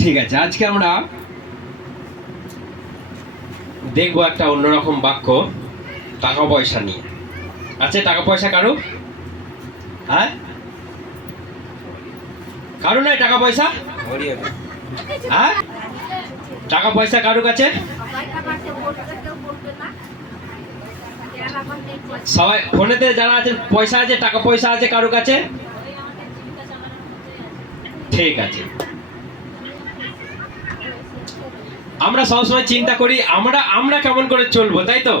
ঠিক আছে, আজকে আমরা দেখবো একটা অন্যরকম বাক্য টাকা পয়সা নিয়ে। আচ্ছা, টাকা পয়সা কারো? হ্যাঁ, কারো নাই টাকা পয়সা? হ্যাঁ, টাকা পয়সা কারো কাছে? সবাই ফোনেতে যারা আছে পয়সা আছে, টাকা পয়সা আছে কারো কাছে? ঠিক আছে, আমরা সবসময় চিন্তা করি আমরা কেমন করে চলবো, তাই তো?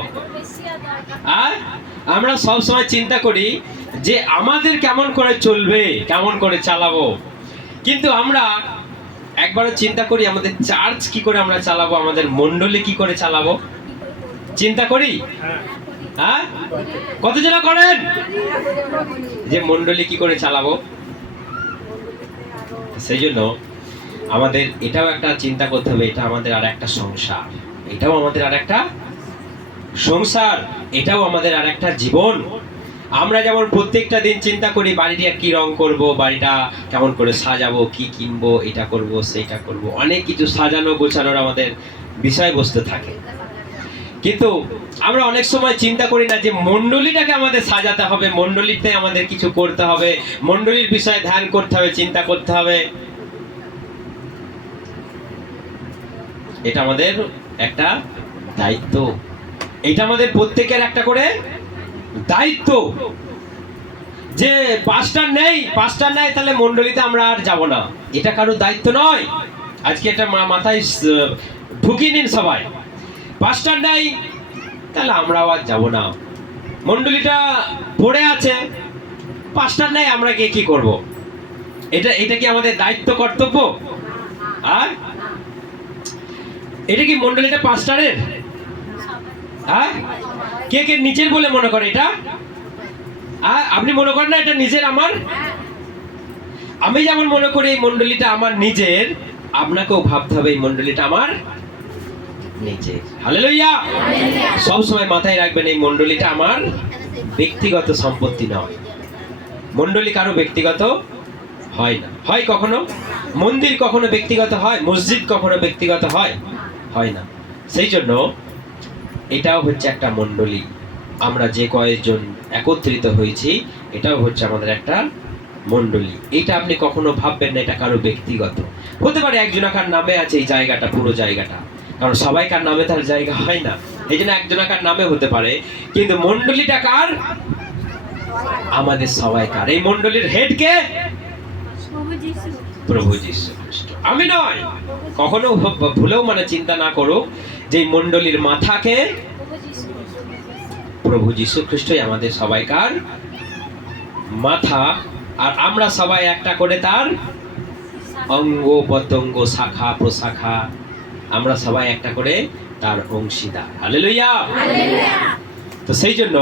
আর আমরা সবসময় চিন্তা করি যে আমাদের কেমন করে চলবে, কেমন করে চালাবো, কিন্তু আমরা একবারও চিন্তা করি আমাদের চার্চ কি করে আমরা চালাবো, আমাদের মণ্ডলী কি করে চালাবো? চিন্তা করি? হ্যাঁ, কতজন করেন যে মণ্ডলী কি করে চালাবো? সেই জন্য আমাদের এটাও একটা চিন্তা করতে হবে, এটা আমাদের আর একটা সংসার, এটাও আমাদের আর একটা সংসার, এটাও আমাদের আর একটা জীবন। আমরা যেমন প্রত্যেকটা দিন চিন্তা করি বাড়িটা কি রং করব, বাড়িটা কেমন করে সাজাবো, কি কিনবো, এটা করব সেইটা করব, অনেক কিছু সাজানো গোছানোর আমাদের বিষয়বস্তু থাকে, কিন্তু আমরা অনেক সময় চিন্তা করি না যে মণ্ডলীটাকে আমাদের সাজাতে হবে, মণ্ডলীতে আমাদের কিছু করতে হবে, মণ্ডলীর বিষয়ে ধ্যান করতে হবে, চিন্তা করতে হবে। এটা আমাদের একটা দায়িত্ব, এটা আমাদের প্রত্যেকের একটা করে দায়িত্ব। যে পাস্টার নেই তাহলে মণ্ডলীতে আমরা আর যাব না, এটা কারো দায়িত্ব নয়। আজকে এটা মাথায় ঢুকিয়ে নিন সবাই, পাস্টার নেই তাহলে আমরাও আর যাব না, মণ্ডলীটা পড়ে আছে, পাস্টার নেই আমরা গিয়ে কি করব? এটা কি আমাদের দায়িত্ব, কর্তব্য? আর এটা কি মণ্ডলীটা পাস্টারের? হ্যাঁ, কে কে নিজের বলে মনে করে এটা? আপনি মনে করেন না এটা নিজের? আমি যেমন মনে করি এই মণ্ডলীটা আমার নিজের, আপনাকেও ভাবতে হবে এই মণ্ডলীটা আমার নিজের। হালেলুয়া! সব সময় মাথায় রাখবেন এই মণ্ডলীটা আমার ব্যক্তিগত সম্পত্তি নয়। মণ্ডলী কারো ব্যক্তিগত হয় না। হয় কখনো? মন্দির কখনো ব্যক্তিগত হয়? মসজিদ কখনো ব্যক্তিগত হয়? হয় না। সেই জন্য এটাও হচ্ছে একটা মণ্ডলী, আমরা যে কয়েকজন একত্রিত হয়েছি এটাও হচ্ছে আমাদের একটা মণ্ডলী। এটা আপনি কখনো ভাববেন না এটা কারো ব্যক্তিগত। হতে পারে একজনাকার নামে আছে এই জায়গাটা, পুরো জায়গাটা, কারণ সবাইকার নামে তার জায়গা হয় না, এই জন্য একজনাকার নামে হতে পারে, কিন্তু মণ্ডলীটা কার? আমাদের সবাইকার। এই মণ্ডলীর হেড কে? প্রভু যীশু খ্রিস্ট। আমি নয়। কখনো ভুলেও চিন্তা না করো যে মণ্ডলীর মাথাকে প্রভু যীশু খ্রিস্টই আমাদের সবাইকার মাথা, আর আমরা সবাই একটা করে তার অঙ্গ প্রত্যঙ্গ, শাখা প্রশাখা, আমরা সবাই একটা করে তার অংশীদার। হালেলুয়া! তো সেই জন্য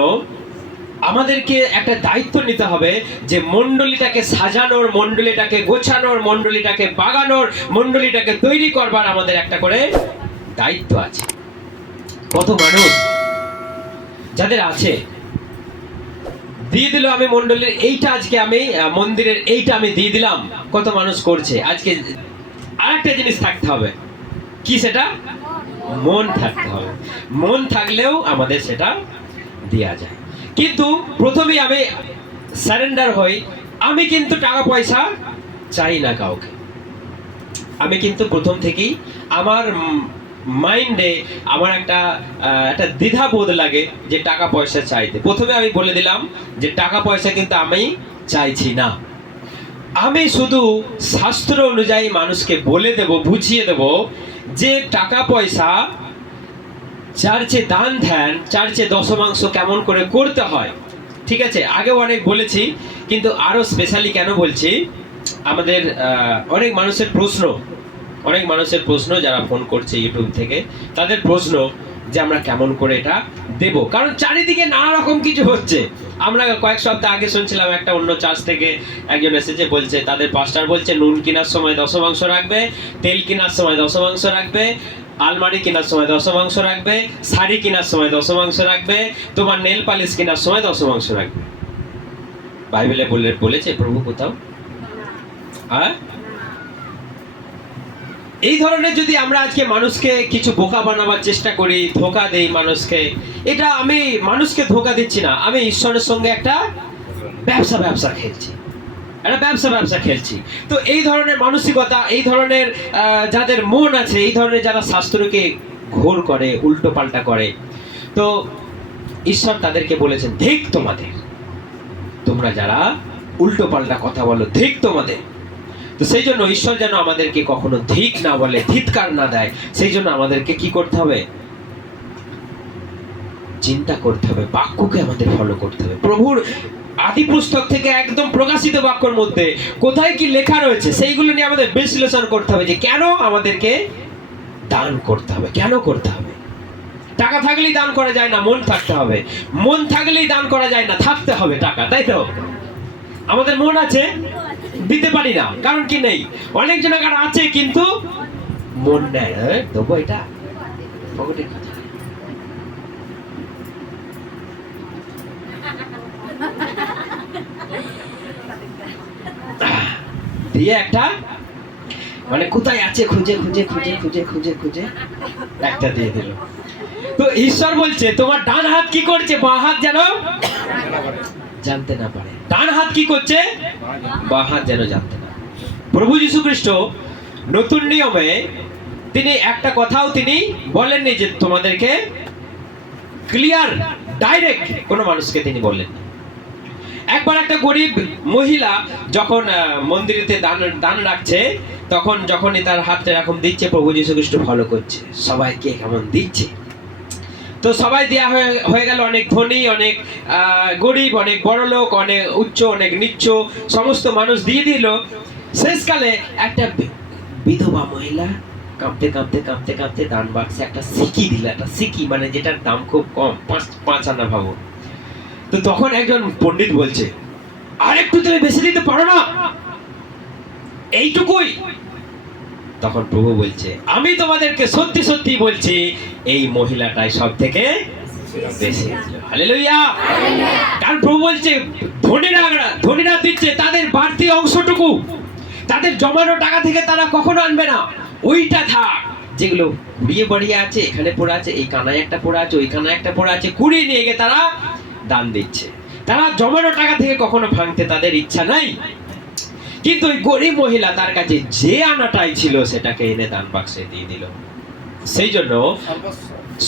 আমাদেরকে একটা দায়িত্ব নিতে হবে যে মণ্ডলীটাকে সাজানোর, মণ্ডলীটাকে গোছানোর, মণ্ডলীটাকে বাগানোর, মণ্ডলীটাকে তৈরি করবার আমাদের একটা করে দায়িত্ব আছে। কত মানুষ যাদের আছে দিয়ে দিল, আমি মণ্ডলীর এইটা, আজকে আমি মন্দিরের এইটা আমি দিয়ে দিলাম, কত মানুষ করছে। আজকে আরেকটা জিনিস থাকতে হবে, কি সেটা? মন থাকতে হবে। মন থাকলেও আমাদের সেটা দেয়া যায়, কিন্তু প্রথমেই আমি সারেন্ডার হই। আমি কিন্তু টাকা পয়সা চাই না কাউকে। আমি কিন্তু প্রথম থেকেই আমার মাইন্ডে আমার একটা দ্বিধাবোধ লাগে যে টাকা পয়সা চাইতে। প্রথমে আমি বলে দিলাম যে টাকা পয়সা কিন্তু আমি চাইছি না। আমি শুধু শাস্ত্র অনুযায়ী মানুষকে বলে দেব, বুঝিয়ে দেব যে টাকা পয়সা, চার্চে দান ধ্যান, চার্চে দশমাংশ কেমন করে করতে হয়। ঠিক আছে, আগেও অনেক বলেছি, কিন্তু আরো স্পেশালি কেন বলছি, আমাদের অনেক মানুষের প্রশ্ন যারা ফোন করছে ইউটিউব থেকে, তাদের প্রশ্ন যে আমরা কেমন করে এটা দেব, কারণ চারিদিকে নানা রকম কিছু হচ্ছে। আমরা কয়েক সপ্তাহ আগে শুনছিলাম একটা অন্য চার্চ থেকে একজন এসেছে, বলছে তাদের পাস্টার বলছে নুন কেনার সময় দশমাংশ রাখবে, তেল কেনার সময় দশমাংশ রাখবে, আলমারি কেনার সময় দশমাংশ রাখবে, শাড়ি কেনার সময় দশমাংশ রাখবে, তোমার নেল পালিশ কেনার সময় দশমাংশ রাখবে। বাইবেলে বলেছে প্রভু কোথাও? হ্যাঁ, এই ধরনের যদি আমরা আজকে মানুষকে কিছু বোকা বানাবার চেষ্টা করি, ধোকা দেই মানুষকে, এটা আমি মানুষকে ধোকা দিচ্ছি না, আমি ঈশ্বরের সঙ্গে একটা ব্যবসা খেলছি, একটা ব্যবসা খেলছি। তো এই ধরনের মানসিকতা, এই ধরনের যাদের মন আছে, এই ধরনের যারা শাস্ত্রকে ঘোর করে, উল্টো পাল্টা করে, তো ঈশ্বর তাদেরকে বলেছেন, ধিক তোমাদের, তোমরা যারা উল্টো পাল্টা কথা বলো, ধিক তোমাদের। তো সেই জন্য ঈশ্বর যেন আমাদেরকে কখনো ধিক না বলে, ধিৎকার না দেয়, সেই জন্য আমাদেরকে কি করতে হবে? চিন্তা করতে হবে, বাক্যকে আমাদের ফলো করতে হবে। প্রভুর আদি পুস্তক থেকে একদম প্রকাশিত বাক্যের মধ্যে কোথায় কি লেখা রয়েছে সেইগুলো নিয়ে আমাদের বিশ্লেষণ করতে হবে, যে কেন আমাদেরকে দান করতে হবে, কেন করতে হবে। টাকা থাকলেই দান করা যায় না, মন থাকতে হবে। মন থাকলেই দান করা যায় না, থাকতে হবে টাকা, তাই তো? আমাদের মন আছে, দিতে পারি না, কারণ কি নেই। অনেক জনের আছে কিন্তু মন নেই। দেবো এটা পকেটে দিয়ে একটা মানে কোথায় আছে খুঁজে খুঁজে খুঁজে খুঁজে খুঁজে খুঁজে একটা দিয়ে দিল। তো ঈশ্বর বলছে তোমার ডান হাত কি করছে, বাঁ হাত যেন জানতে না পারে। ডান হাত কি করছে, বাঁ হাত যেন জানতে না। প্রভু যীশু খ্রিস্ট নতুন নিয়মে তিনি একটা কথাও তিনি বলেননি যে তোমাদেরকে ক্লিয়ার ডাইরেক্ট কোনো মানুষকে তিনি বললেন। একবার একটা গরিব মহিলা যখন মন্দিরেতে দান রাখছে, তখন যখনই তার হাতটা এরকম দিচ্ছে, প্রভু যীশু খ্রিস্ট ফলো করছে সবাইকে কেমন দিচ্ছে। তো সবাই দেয়া হয়ে গেল, অনেক ধনী, অনেক গরিব, অনেক বড় লোক, অনেক উচ্চ, অনেক নিচ্চ, সমস্ত মানুষ দিয়ে দিল। শেষকালে একটা বিধবা মহিলা কাঁপতে কাঁপতে কাঁপতে কাঁপতে দান বাক্সে একটা সিকি দিল, একটা সিকি মানে যেটার দাম খুব কম, 5 আনা ভাবো। তো তখন একজন পণ্ডিত বলছে, আর একটু তুমি বেশি দিতে পারো না, এইটুকুই? তখন প্রভু বলছে, আমি তোমাদেরকে সত্যি সত্যি বলছি, এই মহিলাটাই সব থেকে বেশি। হালেলুয়া। কারণ প্রভু বলছে ধনীরা দিচ্ছে তাদের বাড়তি অংশটুকু, তাদের জমানো টাকা থেকে তারা কখনো আনবে না। ওইটা থাক, যেগুলো কুড়িয়ে বাড়িয়ে আছে, এখানে পড়ে আছে, এই কানায় একটা পড়ে আছে, ওই কানায় একটা পড়ে আছে, কুড়িয়ে নিয়ে গিয়ে তারা দান দিচ্ছে। তারা জমানো টাকা থেকে কখনো ভাঙতে তাদের ইচ্ছা নাই। কিন্তু ওই গরিব মহিলা তার কাছে যে আনাটাই ছিল সেটাকে এনে দান বাক্সে দিয়ে দিল। সেই জন্য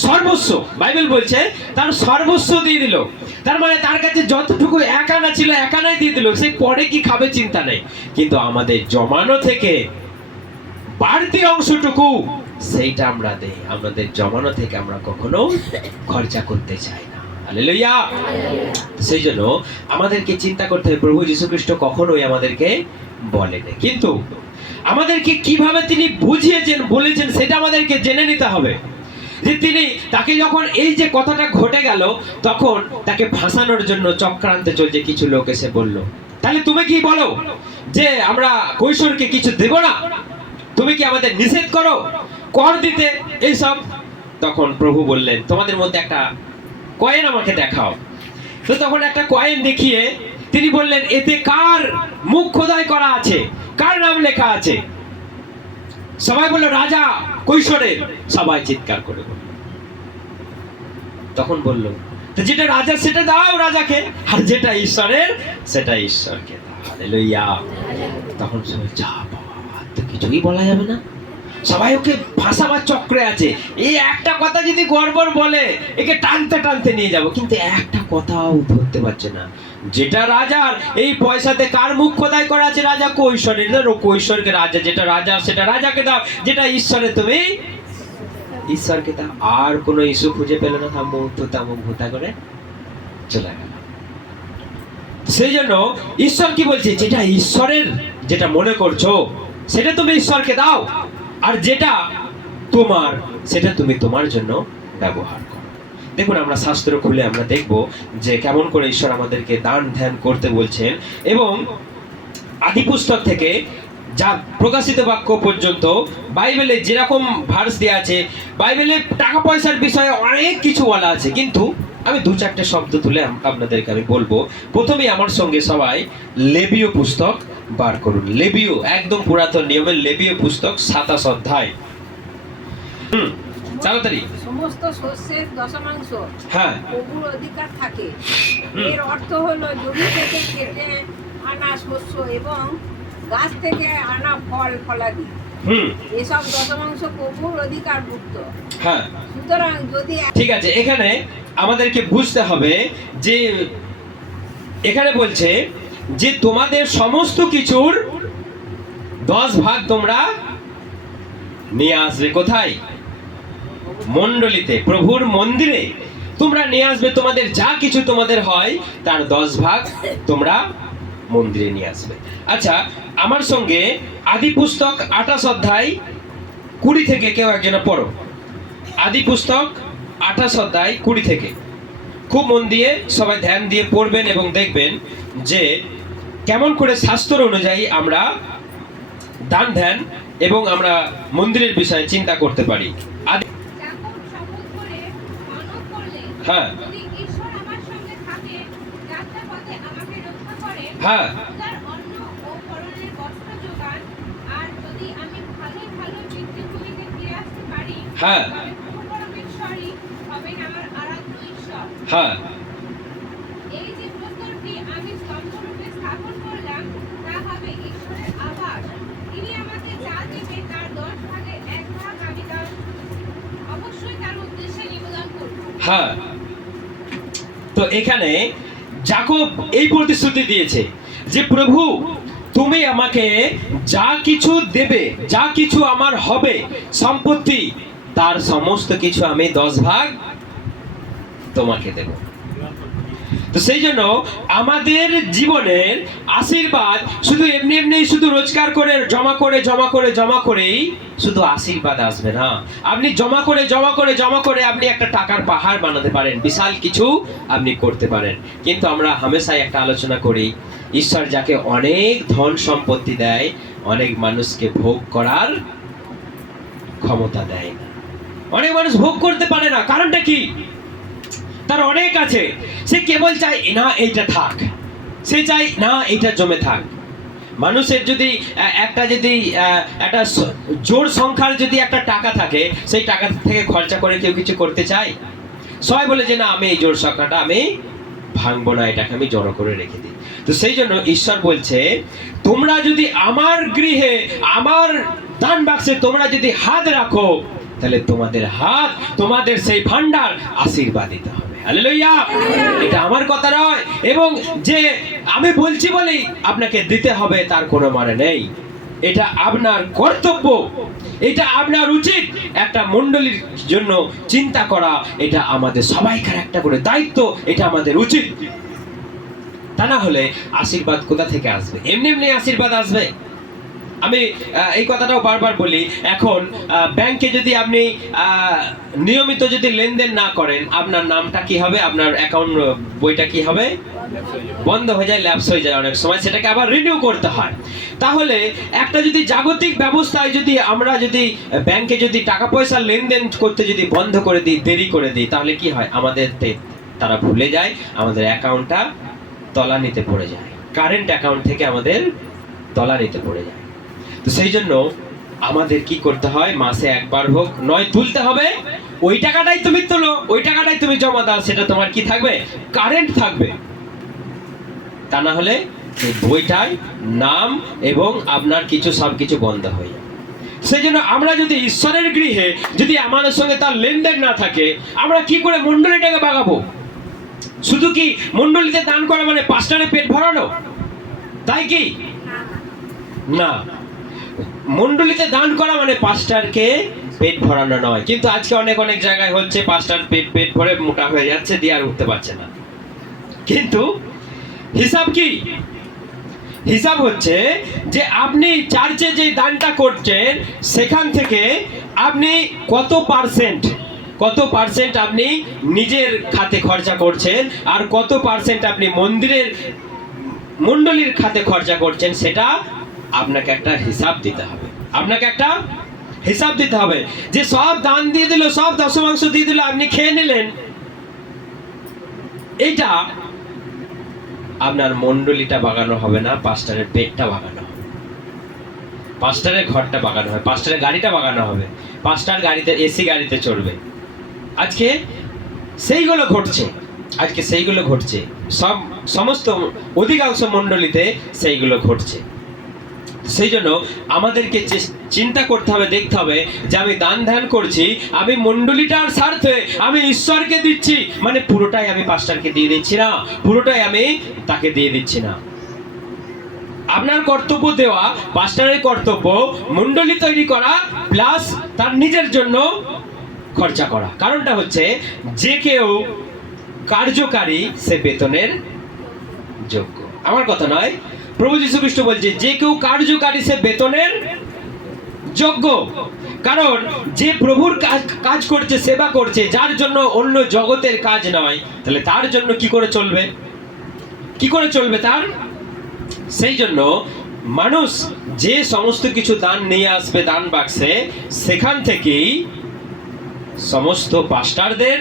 সর্বস্ব, বাইবেল বলছে তার সর্বস্ব দিয়ে দিল। তার মানে তার কাছে যতটুকু এক আনা ছিল এক আনাই দিয়ে দিল, সে পরে কি খাবে চিন্তা নেই। কিন্তু আমাদের জমানো থেকে বাড়তি অংশটুকু সেইটা আমরা দেই, আমাদের জমানো থেকে আমরা কখনো খরচা করতে চাই না। হালেলুয়া। সেই জন্য আমাদেরকে চিন্তা করতে হবে, প্রভু যীশু খ্রিস্ট কখনোই আমাদেরকে বলেনি, কিন্তু আমাদেরকে কিভাবে তিনি বুঝিয়েছেন, বলেছেন, সেটা আমাদেরকে জেনে নিতে হবে। যে তিনি তাকে যখন এই যে কথাটা ঘটে গেল, তখন তাকে ফাঁসানোর জন্য চক্রান্তে চলছে কিছু লোক এসে বলল, তাহলে তুমি কি বলো যে আমরা কৈশোরকে কিছু দেব না? তুমি কি আমাদের নিষেধ করো কর দিতে এইসব? তখন প্রভু বললেন, তোমাদের মধ্যে একটা কয়েন আমাকে দেখাও। তো তখন একটা কয়েন দেখিয়ে তিনি বললেন, এতে কার মুখ খোদাই করা আছে, কার নাম লেখা আছে? সবাই বলল, রাজা কৈশোরের। সবাই চিৎকার করে বলল। তখন বলল, যেটা রাজা সেটা দাও রাজাকে, আর যেটা ঈশ্বরের সেটা ঈশ্বরকে দাও। হালেলুয়া। তখন সবাই, যা বাবা, তো কিছুই বলা যাবে না, সবাই ওকে ফাঁসাবার চক্রে আছে। এই একটা কথা যদি গড়বড় বলে, একে টানতে টানতে নিয়ে যাব, কিন্তু একটা কথাও ধরতে পারছে না। যেটা রাজার, এই পয়সাতে কার মুখ খোদাই করা আছে? রাজা কৈশোরের। কৈশোরকে রাজা, যেটা রাজা সেটা রাজাকে দাও, যেটা ঈশ্বরের তুমি ঈশ্বরকে দাও। আর কোনো ইস্যু খুঁজে পেল না, তামুক ভূতা করে চলে গেল। সেই জন্য ঈশ্বর কি বলছে, যেটা ঈশ্বরের, যেটা মনে করছো সেটা তুমি ঈশ্বরকে দাও, আর যেটা তোমার সেটা তুমি তোমার জন্য ব্যবহার করো। দেখুন, আমরা শাস্ত্র খুলে আমরা দেখব যে কেমন করে ঈশ্বর আমাদেরকে দান ধ্যান করতে বলছেন। এবং আদি পুস্তক থেকে যা প্রকাশিত বাক্য পর্যন্ত বাইবেলে যেরকম ভার্স দেওয়া আছে, বাইবেলে টাকা পয়সার বিষয়ে অনেক কিছু বলা আছে, কিন্তু আমি 2-4টে শব্দ তুলে আপনাদেরকে আমি বলবো। প্রথমেই আমার সঙ্গে সবাই লেবীয় পুস্তক বার করুন। লেবীয়, একদম পুরাতন নিয়মের লেবীয় পুস্তক 27 অধ্যায়। তাড়াতাড়ি। সমস্ত শস্যের দশমাংশ হ্যাঁ, প্রভুর অধিকার থাকে। হুম। এর অর্থ হলো জমি থেকে কেটে আনা শস্য এবং গাছ থেকে আনা ফলাদি, এসব দশমাংশ প্রভুর অধিকারভুক্ত। হ্যাঁ, সুতরাং যদি ঠিক আছে। এখানে আমাদেরকে বুঝতে হবে যে এখানে বলছে যে তোমাদের সমস্ত কিছুর 10 ভাগ তোমরা নিয়ে আসবে। কোথায়? মণ্ডলীতে, প্রভুর মন্দিরে তোমরা নিয়ে আসবে। তোমাদের যা কিছু তোমাদের হয় তার 10 ভাগ তোমরা মন্দিরে নিয়ে আসবে। আচ্ছা, আমার সঙ্গে আদি পুস্তক 28 অধ্যায় 20 থেকে কেউ একজনে পড়ো। আদি পুস্তক 28 অধ্যায় 20 থেকে। খুব মন দিয়ে সবাই ধ্যান দিয়ে পড়বেন এবং দেখবেন যে কেমন করে শাস্ত্র অনুযায়ী আমরা দান ধ্যান এবং আমরা মন্দিরের বিষয়ে চিন্তা করতে পারি। হ্যাঁ, হ্যাঁ, হ্যাঁ, হ্যাঁ, এই যে প্রস্তরটি আমি স্তম্ভরূপে স্থাপন করলাম তা হবে ঈশ্বরের আবাস। তিনি আমাকে যা দেবে তার 10 ভাগের 1 ভাগ আমি তার অবশ্যই তার উদ্দেশ্যে নিবেদন করব। হ্যাঁ। তো এখানে যাকব এই প্রতিশ্রুতি দিয়েছে যে প্রভু তুমি আমাকে যা কিছু দেবে, যা কিছু আমার হবে সম্পত্তি, তার সমস্ত কিছু আমি 10 ভাগ তোমাকে দেব। তো সেই জন্য আমাদের জীবনের আশীর্বাদ শুধু এমনি এমনি শুধু রোজগার করে জমা করে জমা করে জমা করেই শুধু আশীর্বাদ আসবে না। আপনি জমা করে জমা করে জমা করে আপনি একটা টাকার পাহাড় বানাতে পারেন, বিশাল কিছু আপনি করতে পারেন। কিন্তু আমরা হামেশাই একটা আলোচনা করি, ঈশ্বর যাকে অনেক ধন সম্পত্তি দেয়, অনেক মানুষকে ভোগ করার ক্ষমতা দেয় না। অনেক মানুষ ভোগ করতে পারে না, কারণটা কি? তার অনেক আছে, সে কেবল চায় না এইটা থাক, সে চায় না এইটা জমে থাক। মানুষের যদি একটা জোর সংখ্যার যদি একটা টাকা থাকে, সেই টাকা থেকে খরচা করে কেউ কিছু করতে চায়? সবাই বলে যে না, আমি এই জোর সংখ্যাটা আমি ভাঙবো না, এটাকে আমি জড়ো করে রেখে দিই। তো সেই জন্য ঈশ্বর বলছে তোমরা যদি আমার গৃহে, আমার দান বাক্সে তোমরা যদি হাত রাখো, তাহলে তোমাদের হাত, তোমাদের সেই ভান্ডার আশীর্বাদিত হবে। হালেলুয়া! এটা আমার কথা নয়, এবং যে আমি বলছি বলেই আপনাকে দিতে হবে তার কোনো মানে নেই। এটা আপনার কর্তব্য, এটা আপনার উচিত। একটা মণ্ডলীর জন্য চিন্তা করা, এটা আমাদের সবাইকার একটা করে দায়িত্ব, এটা আমাদের উচিত। তা না হলে আশীর্বাদ কোথা থেকে আসবে? এমনি এমনি আশীর্বাদ আসবে? আমি এই কথাটাও বারবার বলি, এখন ব্যাংকে যদি আপনি নিয়মিত যদি লেনদেন না করেন, আপনার নামটা কি হবে? আপনার অ্যাকাউন্ট বইটা কি হবে? বন্ধ হয়ে যায়, ল্যাপস হয়ে যায়। অনেক সময় সেটাকে আবার রিনিউ করতে হয়। তাহলে একটা যদি জাগতিক ব্যবস্থায় যদি আমরা যদি ব্যাংকে যদি টাকা পয়সা লেনদেন করতে যদি বন্ধ করে দিই, দেরি করে দিই, তাহলে কি হয়? আমাদের তারা ভুলে যায়, আমাদের অ্যাকাউন্টটা তলানিতে পড়ে যায়, কারেন্ট অ্যাকাউন্ট থেকে আমাদের তলানিতে পড়ে যায়। তো সেই জন্য আমাদের কি করতে হয়? মাসে একবার হোক নয় তুলতে হবে। ওই টাকাটাই তুমি তোলো, ওই টাকাটাই তুমি জমা দাও, সেটা তোমার কি থাকবে? কারেন্ট থাকবে। তা না হলে বইটাই নাম এবং আপনার কিছু সবকিছু বন্ধ হয়ে যাবে। সেই জন্য আমরা যদি ঈশ্বরের গৃহে যদি আমাদের সঙ্গে তার লেনদেন না থাকে, আমরা কি করে মণ্ডলীটাকে বাগাবো? শুধু কি মণ্ডলীতে দান করা মানে পাস্টারের পেট ভরানো? তাই কি না, মণ্ডলীতে দান করা মানে পাস্টারকে পেট ভরানো নয়। কিন্তু আজকে অনেক অনেক জায়গায় হচ্ছে, পাস্টার পেট ভরে মোটা হয়ে যাচ্ছে, দিয়ে আর উঠতে পারছে না। কিন্তু হিসাব কি? হিসাব হচ্ছে যে আপনি চার্চে যে দানটা করছেন, সেখান থেকে আপনি কত পার্সেন্ট আপনি নিজের খাতে খরচা করছেন, আর কত পার্সেন্ট আপনি মণ্ডলীর খাতে খরচা করছেন, সেটা আপনাকে একটা হিসাব দিতে হবে। আপনাকে একটা হিসাব দিতে হবে যে সব দান দিয়ে দিল, সব দশমাংশ দিয়ে দিল, আপনি খেয়ে নিলেন, এইটা আপনার মণ্ডলীটা বাগানো হবে না, পাস্টারের পেটটা বাগানো হবে। পাস্টারের ঘরটা বাগানো হবে, পাস্টারের গাড়িটা বাগানো হবে, পাস্টার গাড়িতে এসি গাড়িতে চড়বে। আজকে সেইগুলো ঘটছে, আজকে সেইগুলো ঘটছে, সমস্ত অধিকাংশ মণ্ডলীতে সেইগুলো ঘটছে। সেই জন্য আমাদেরকে চিন্তা করতে হবে, দেখতে হবে যে আমি দান ধ্যান করছি, আমি মণ্ডলীটার স্বার্থে আমি ঈশ্বরকে দিচ্ছি, মানে পুরোটাই আমি পাস্টারকে দিয়ে দিচ্ছি না, পুরোটাই আমি তাকে দিয়ে দিচ্ছি না। আপনার কর্তব্য দেওয়া, পাস্টারের কর্তব্য মণ্ডলী তৈরি করা প্লাস তার নিজের জন্য খরচা করা। কারণটা হচ্ছে যে কেউ কার্যকারী সে বেতনের যোগ্য। আমার কথা নয়, প্রভু যীশু খ্রিস্ট বলছে যে কেউ কার্যকারী সে বেতনের যোগ্য। কারণ যে প্রভুর কাজ করছে, সেবা করছে, যার জন্য অন্য জগতের কাজ নয়, তাহলে তার জন্য কি করে চলবে, কি করে চলবে তার? সেই জন্য মানুষ যে সমস্ত কিছু দান নিয়ে আসবে দান বাক্সে, সেখান থেকেই সমস্ত পাস্টারদের,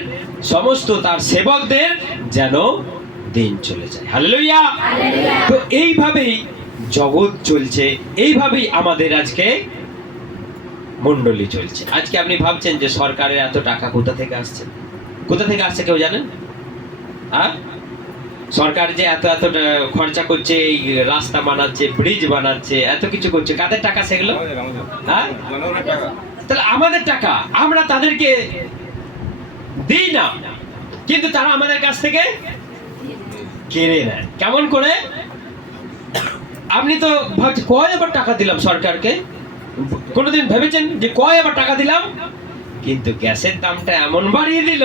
সমস্ত তার সেবকদের যেন দিন চলে যায়। হালেলুয়া। তো এইভাবেই জগৎ চলছে, এইভাবেই আমাদের আজকে মণ্ডলী চলছে। আজকে আপনি ভাবছেন যে সরকারের এত টাকা কোথা থেকে আসছে, কোথা থেকে আসছে কেউ জানেন? হ্যাঁ, সরকার যে এত এত খরচা করছে, এই রাস্তা বানাচ্ছে, ব্রিজ বানাচ্ছে, এত কিছু করছে, কাদের টাকা সেগুলো? হ্যাঁ, তাহলে আমাদের টাকা, আমরা তাদেরকে দিই না, কিন্তু তারা আমাদের কাছ থেকে কেড়ে নেয়। কেমন করে? আপনি তো ভাবছেন কয়বার টাকা দিলাম সরকারকে, কোনোদিন ভেবেছেন যে কয়বার টাকা দিলাম? কিন্তু গ্যাসের দামটা এমন বাড়িয়ে দিল,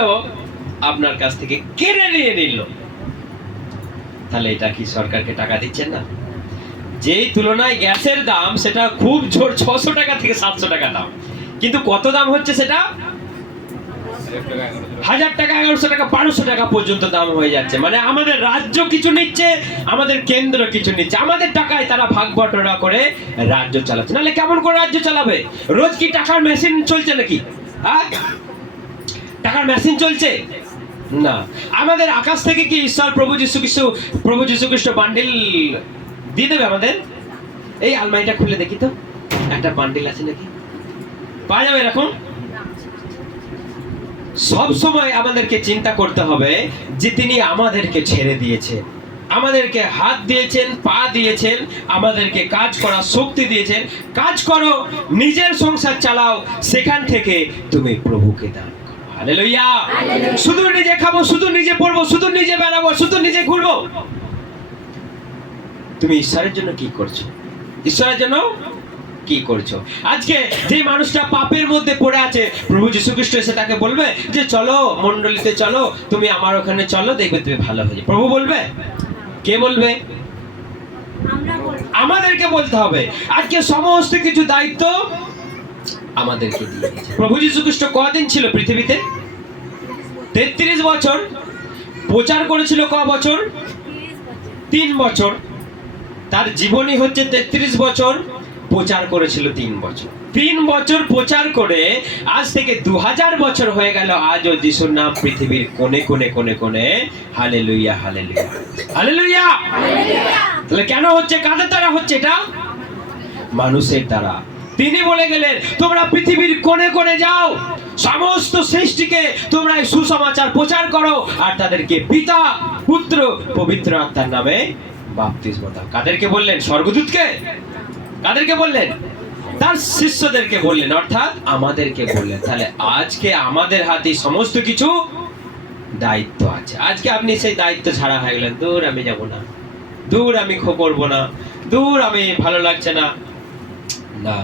আপনার কাছ থেকে কেড়ে নিয়ে নিল। তাহলে এটা কি সরকারকে টাকা দিচ্ছেন না? যেই তুলনায় গ্যাসের দাম সেটা খুব জোর 600 টাকা থেকে 700 টাকা দাম, কিন্তু কত দাম হচ্ছে সেটা 1000 টাকা, 1100 টাকা, 1200 টাকা পর্যন্ত দাম হয়ে যাচ্ছে। মানে আমাদের রাজ্য কিছু নিচ্ছে, আমাদের কেন্দ্র কিছু নিচ্ছে, আমাদের টাকায় তারা ভাগ বটরা করে রাজ্য চালাচ্ছে। নাহলে কেমন করে রাজ্য চালাবে? রোজ কি টাকার মেশিন চলছে নাকি? টাকার মেশিন চলছে না। আমাদের আকাশ থেকে কি ঈশ্বর প্রভু যীশু খ্রিস্ট বান্ডিল দিয়ে দেবে আমাদের? এই আলমারিটা খুলে দেখি তো, একটা বান্ডিল আছে নাকি, পাওয়া যাবে এরকম? সব সময় আমাদেরকে চিন্তা করতে হবে যে তিনি আমাদেরকে ছেড়ে দিয়েছেন, আমাদেরকে হাত দিয়েছেন, পা দিয়েছেন, আমাদেরকে কাজ করার শক্তি দিয়েছেন। কাজ করো, নিজের সংসার চালাও, সেখান থেকে তুমি প্রভুকে দান করো। হালেলুয়া। শুধু নিজে খাবো, শুধু নিজে পড়বো, শুধু নিজে বেড়াবো, শুধু নিজে ঘুরবো? তুমি ঈশ্বরের জন্য কি করছো? ঈশ্বরের জন্য কি করছো? আজকে যে মানুষটা পাপের মধ্যে পড়ে আছে, প্রভু যীশু খ্রিস্ট এসে তাকে বলবে যে চলো মণ্ডলীতে চলো, তুমি আমার ওখানে চলো, দেখবে তুমি ভালো হয়ে যাবে। প্রভু বলবে? কে বলবে? আমাদেরকে বলতে হবে। আজকে সমস্ত কিছু দায়িত্ব আমাদেরকে দিয়ে দিয়েছে। প্রভু যীশু খ্রিস্ট কদিন ছিল পৃথিবীতে? 33 বছর। প্রচার করেছিল ক বছর? 3 বছর। তার জীবনী হচ্ছে 33 বছর, প্রচার করেছিল 3 বছর। 3 বছর প্রচার করে আজ থেকে 2000 বছর হয়ে গেল। আজও যিশুর নাম পৃথিবীর কোণে কোণে কোণে কোণে হালেলুয়া, হালেলুয়া, হালেলুয়া। তাহলে কেন হচ্ছে? কাদের দ্বারা হচ্ছে এটা? মানুষের দ্বারা। তিনি বলে গেলেন তোমরা পৃথিবীর কোণে কোণে যাও, সমস্ত সৃষ্টিকে তোমরা এই সুসমাচার প্রচার করো, আর তাদেরকে পিতা, পুত্র, পবিত্র আত্মার নামে বাপ্তিস্ম দাও। কাদেরকে বললেন? স্বর্গদূতকে। কাদেরকে বললেন? তার শিষ্যদেরকে বললেন, অর্থাৎ আমাদেরকে বললেন। তাহলে আজকে আমাদের হাতে সমস্ত কিছু দায়িত্ব আছে। আজকে আপনি সেই দায়িত্ব ছাড়া হয়ে গেলেন, দূর আমি যাব না, দূর আমি করবো না, দূর আমি ভালো লাগছে না। না,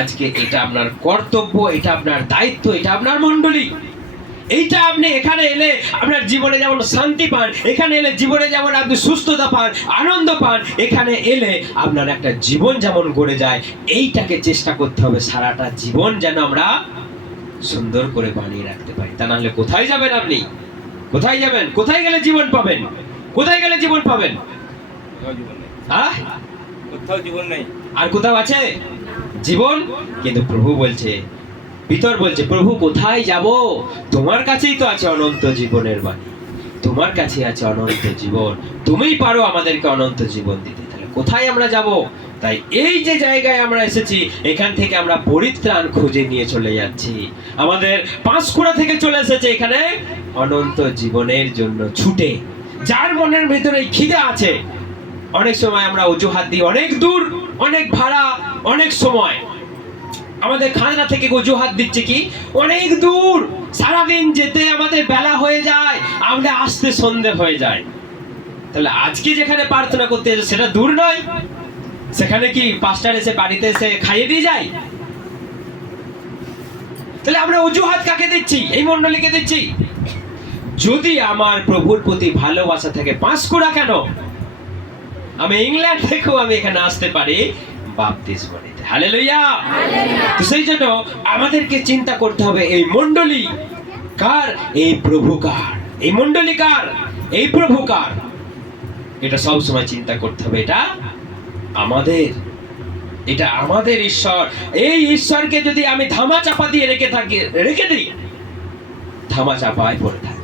আজকে এটা আপনার কর্তব্য, এটা আপনার দায়িত্ব, এটা আপনার মণ্ডলী। এইটা আপনি এখানে এলে আপনার জীবনে যেমন শান্তি পান, এখানে এলে জীবনে যেমন আপনি সুস্থতা পান, আনন্দ পান, এখানে এলে আপনার একটা জীবন যেমন গড়ে যায়, এইটাকে চেষ্টা করতে হবে সারাটা জীবন যেন আমরা সুন্দর করে বানিয়ে রাখতে পারি। তা নাহলে কোথায় যাবেন আপনি? কোথায় যাবেন? কোথায় গেলে জীবন পাবেন? কোথায় গেলে জীবন পাবেন? কোথাও জীবন নেই। আর কোথাও আছে জীবন? কিন্তু প্রভু বলছে, পিতর বলছে, প্রভু কোথায় যাব? তোমার কাছেই তো আছে অনন্ত জীবনের বাণী, তোমার কাছে আছে অনন্ত জীবন, তুমিই পারো আমাদেরকে অনন্ত জীবন দিতে। তাহলে কোথায় আমরা যাব? তাই এই যে জায়গায় আমরা এসেছি, এখান থেকে আমরা পরিত্রাণ খুঁজে নিয়ে চলে যাচ্ছি। আমাদের পাঁশকুড়া থেকে চলে এসেছে এখানে অনন্ত জীবনের জন্য ছুটে। যার মনের ভিতরে খিদে আছে, অনেক সময় আমরা অজুহাত দিই, অনেক দূর, অনেক ভাড়া, অনেক সময় আমাদের খাজনা থেকে অজুহাত দিচ্ছে কি অনেক দূর, সারাদিন যেতে আমাদের বেলা হয়ে যায়, আমরা আসতে সন্ধে হয়ে যায়। তাহলে আজকে যেখানে প্রার্থনা করতে এসে সেটা দূর নয়? সেখানে কি পাস্টার এসে বাড়িতে এসে খাইয়ে দিয়ে যায়? তাহলে আমরা অজুহাত কাকে দিচ্ছি? এই মণ্ডলীকে দিচ্ছি। যদি আমার প্রভুর প্রতি ভালোবাসা থাকে, পাঁশকুড়া কেন, আমি ইংল্যান্ড থেকেও আমি এখানে আসতে পারি বাপতিস্মা নিতে। হালেলুয়া। তো সেই জন্য আমাদেরকে চিন্তা করতে হবে, এই মণ্ডলী কার, এই প্রভু কার, এই মণ্ডলী কার, এই প্রভু কার, এটা সব সময় চিন্তা করতে হবে। এটা আমাদের, এটা আমাদের ঈশ্বর। এই ঈশ্বরকে যদি আমি ধামা চাপা দিয়ে রেখে দিই, ধামা চাপায় পড়ে থাকে।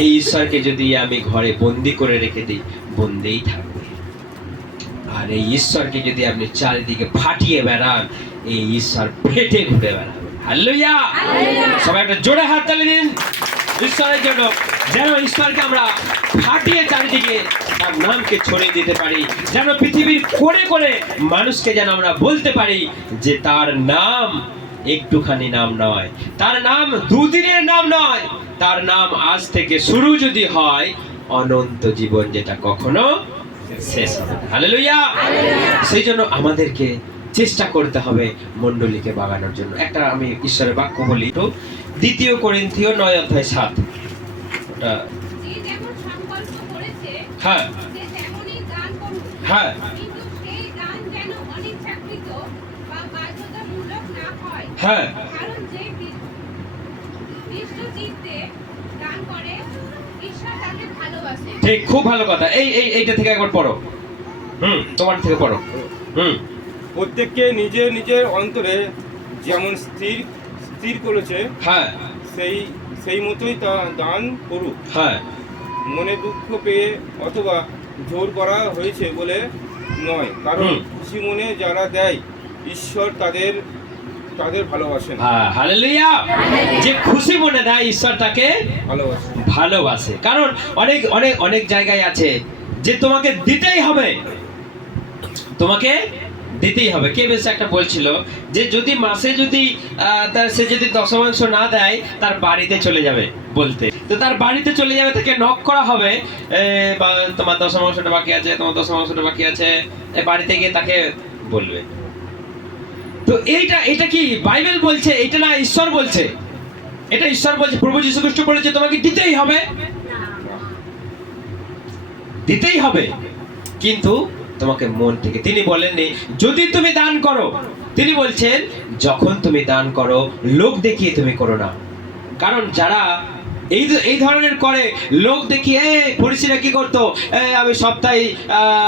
এই ঈশ্বরকে যদি আমি ঘরে বন্দি করে রেখে দিই, বন্দিই থাকবে। আর এই ঈশ্বরকে যদি আপনি চারিদিকে ফাটিয়ে বেড়ান, এই ঈশ্বর ফেটে ঘুরে বেড়াবে। হালেলুয়া। সবাই একটা জোরে হাত তালি দিন ঈশ্বরের জন্য, যেন ঈশ্বরকে আমরা ফাটিয়ে চারিদিকে তার নামকে ছড়িয়ে দিতে পারি, যেন পৃথিবীর কোণে কোণে মানুষকে যেন আমরা বলতে পারি যে তার নাম একটুখানি নাম নয়, তার নাম দুদিনের নাম নয়, তার নাম আজ থেকে শুরু যদি হয় অনন্ত জীবন, যেটা কখনো শেষ হবে না। হালেলুয়া। সেই জন্য আমাদেরকে চেষ্টা করতে হবে মণ্ডলীকে বাগানোর জন্য। একটা আমি ঈশ্বরের বাক্য বলি তো, 2 কোরিন্থীয় 9:7। ওটা যে যেমন সংকল্প করেছে, হ্যাঁ সে তেমনই দান করুক। হ্যাঁ কিন্তু সেই দান যেন অনিচ্ছাকৃত বা বাধ্যতামূলক না হয়। হ্যাঁ কারণ যে নিষ্ঠ চিত্তে দান করে, ঈশ্বর তাকে ভালোবাসে। ঠিক, খুব ভালো কথা। এইটা থেকে একবার পড়ো। তোমার থেকে পড়ো। প্রত্যেককে নিজের নিজের অন্তরে যেমন স্থির করেছে, হ্যাঁ সেই মতোই তা দান করুক। হ্যাঁ মনে দুঃখ পেয়ে অথবা জোর করা হয়েছে বলে নয়, কারণ খুশি মনে যারা দেয় ঈশ্বর তাদের ভালোবাসেন। হ্যাঁ, হালেলুয়া। যে খুশি মনে দেয় ঈশ্বর তাকে ভালোবাসে। কারণ অনেক অনেক অনেক জায়গায় আছে যে তোমাকে দিতেই হবে, তোমাকে দিতেই হবে। কে বেশ একটা বলছিল যে যদি মাসে যদি সে যদি দশমাংশ না দেয়, তার বাড়িতে চলে যাবে বলতে। তো তার বাড়িতে চলে যাবে, তাকে নক করা হবে, তোমার দশমাংশটা বাকি আছে, তোমার দশমাংশটা বাকি আছে, বাড়িতে গিয়ে তাকে বলবে। তো এটা কি বাইবেল বলছে? এটা না ঈশ্বর বলছে, এটা ঈশ্বর বলছে। প্রভু যীশু খ্রিস্ট বলেছে তোমাকে দিতেই হবে, দিতেই হবে, কিন্তু তোমাকে মন থেকে। তিনি বলেননি যদি তুমি দান করো, তিনি বলছেন যখন তুমি দান করো লোক দেখিয়ে তুমি করো না। কারণ যারা এই ধরনের করে, লোক দেখিয়ে, ফরিসিরা কি করতো, আমি সপ্তাহে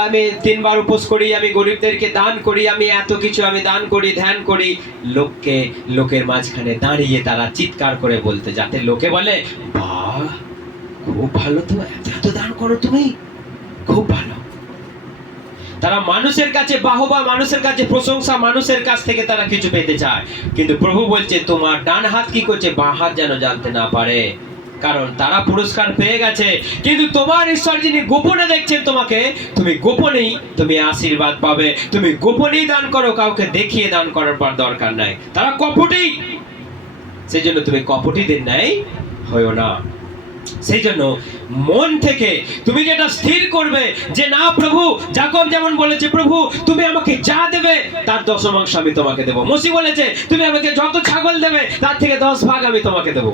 আমি 3 বার উপোস করি, আমি গরিবদেরকে দান করি, আমি এত কিছু আমি দান করি, ধ্যান করি, লোকের মাঝখানে দাঁড়িয়ে তারা চিৎকার করে বলতে, যাতে লোকে বলে বাহ খুব ভালো, তো এত দান করো তুমি, খুব ভালো। তারা মানুষের কাছে বাহবা, মানুষের কাছে প্রশংসা, মানুষের কাছ থেকে তারা কিছু পেতে চায়। কিন্তু প্রভু বলছে তোমার ডান হাত কি করছে, বাঁ হাত যেন জানতে না পারে। কারণ তারা পুরস্কার পেয়ে গেছে, কিন্তু তোমার ঈশ্বর যিনি গোপনে দেখছেন তোমাকে, তুমি গোপনেই তুমি আশীর্বাদ পাবে। তুমি গোপনেই দান করো, কাউকে দেখিয়ে দান করার পর দরকার নাই। তারা কপটি, সেই জন্য তুমি কপটিদের ন্যায় হয়ো না। সেই জন্য মন থেকে তুমি যেটা স্থির করবে যে না প্রভু, যাকব যেমন বলেছে প্রভু তুমি আমাকে যা দেবে তার 10 আমি তোমাকে দেবো। মসি বলেছে তুমি আমাকে যত ছাগল দেবে তার থেকে 10 ভাগ আমি তোমাকে দেবো।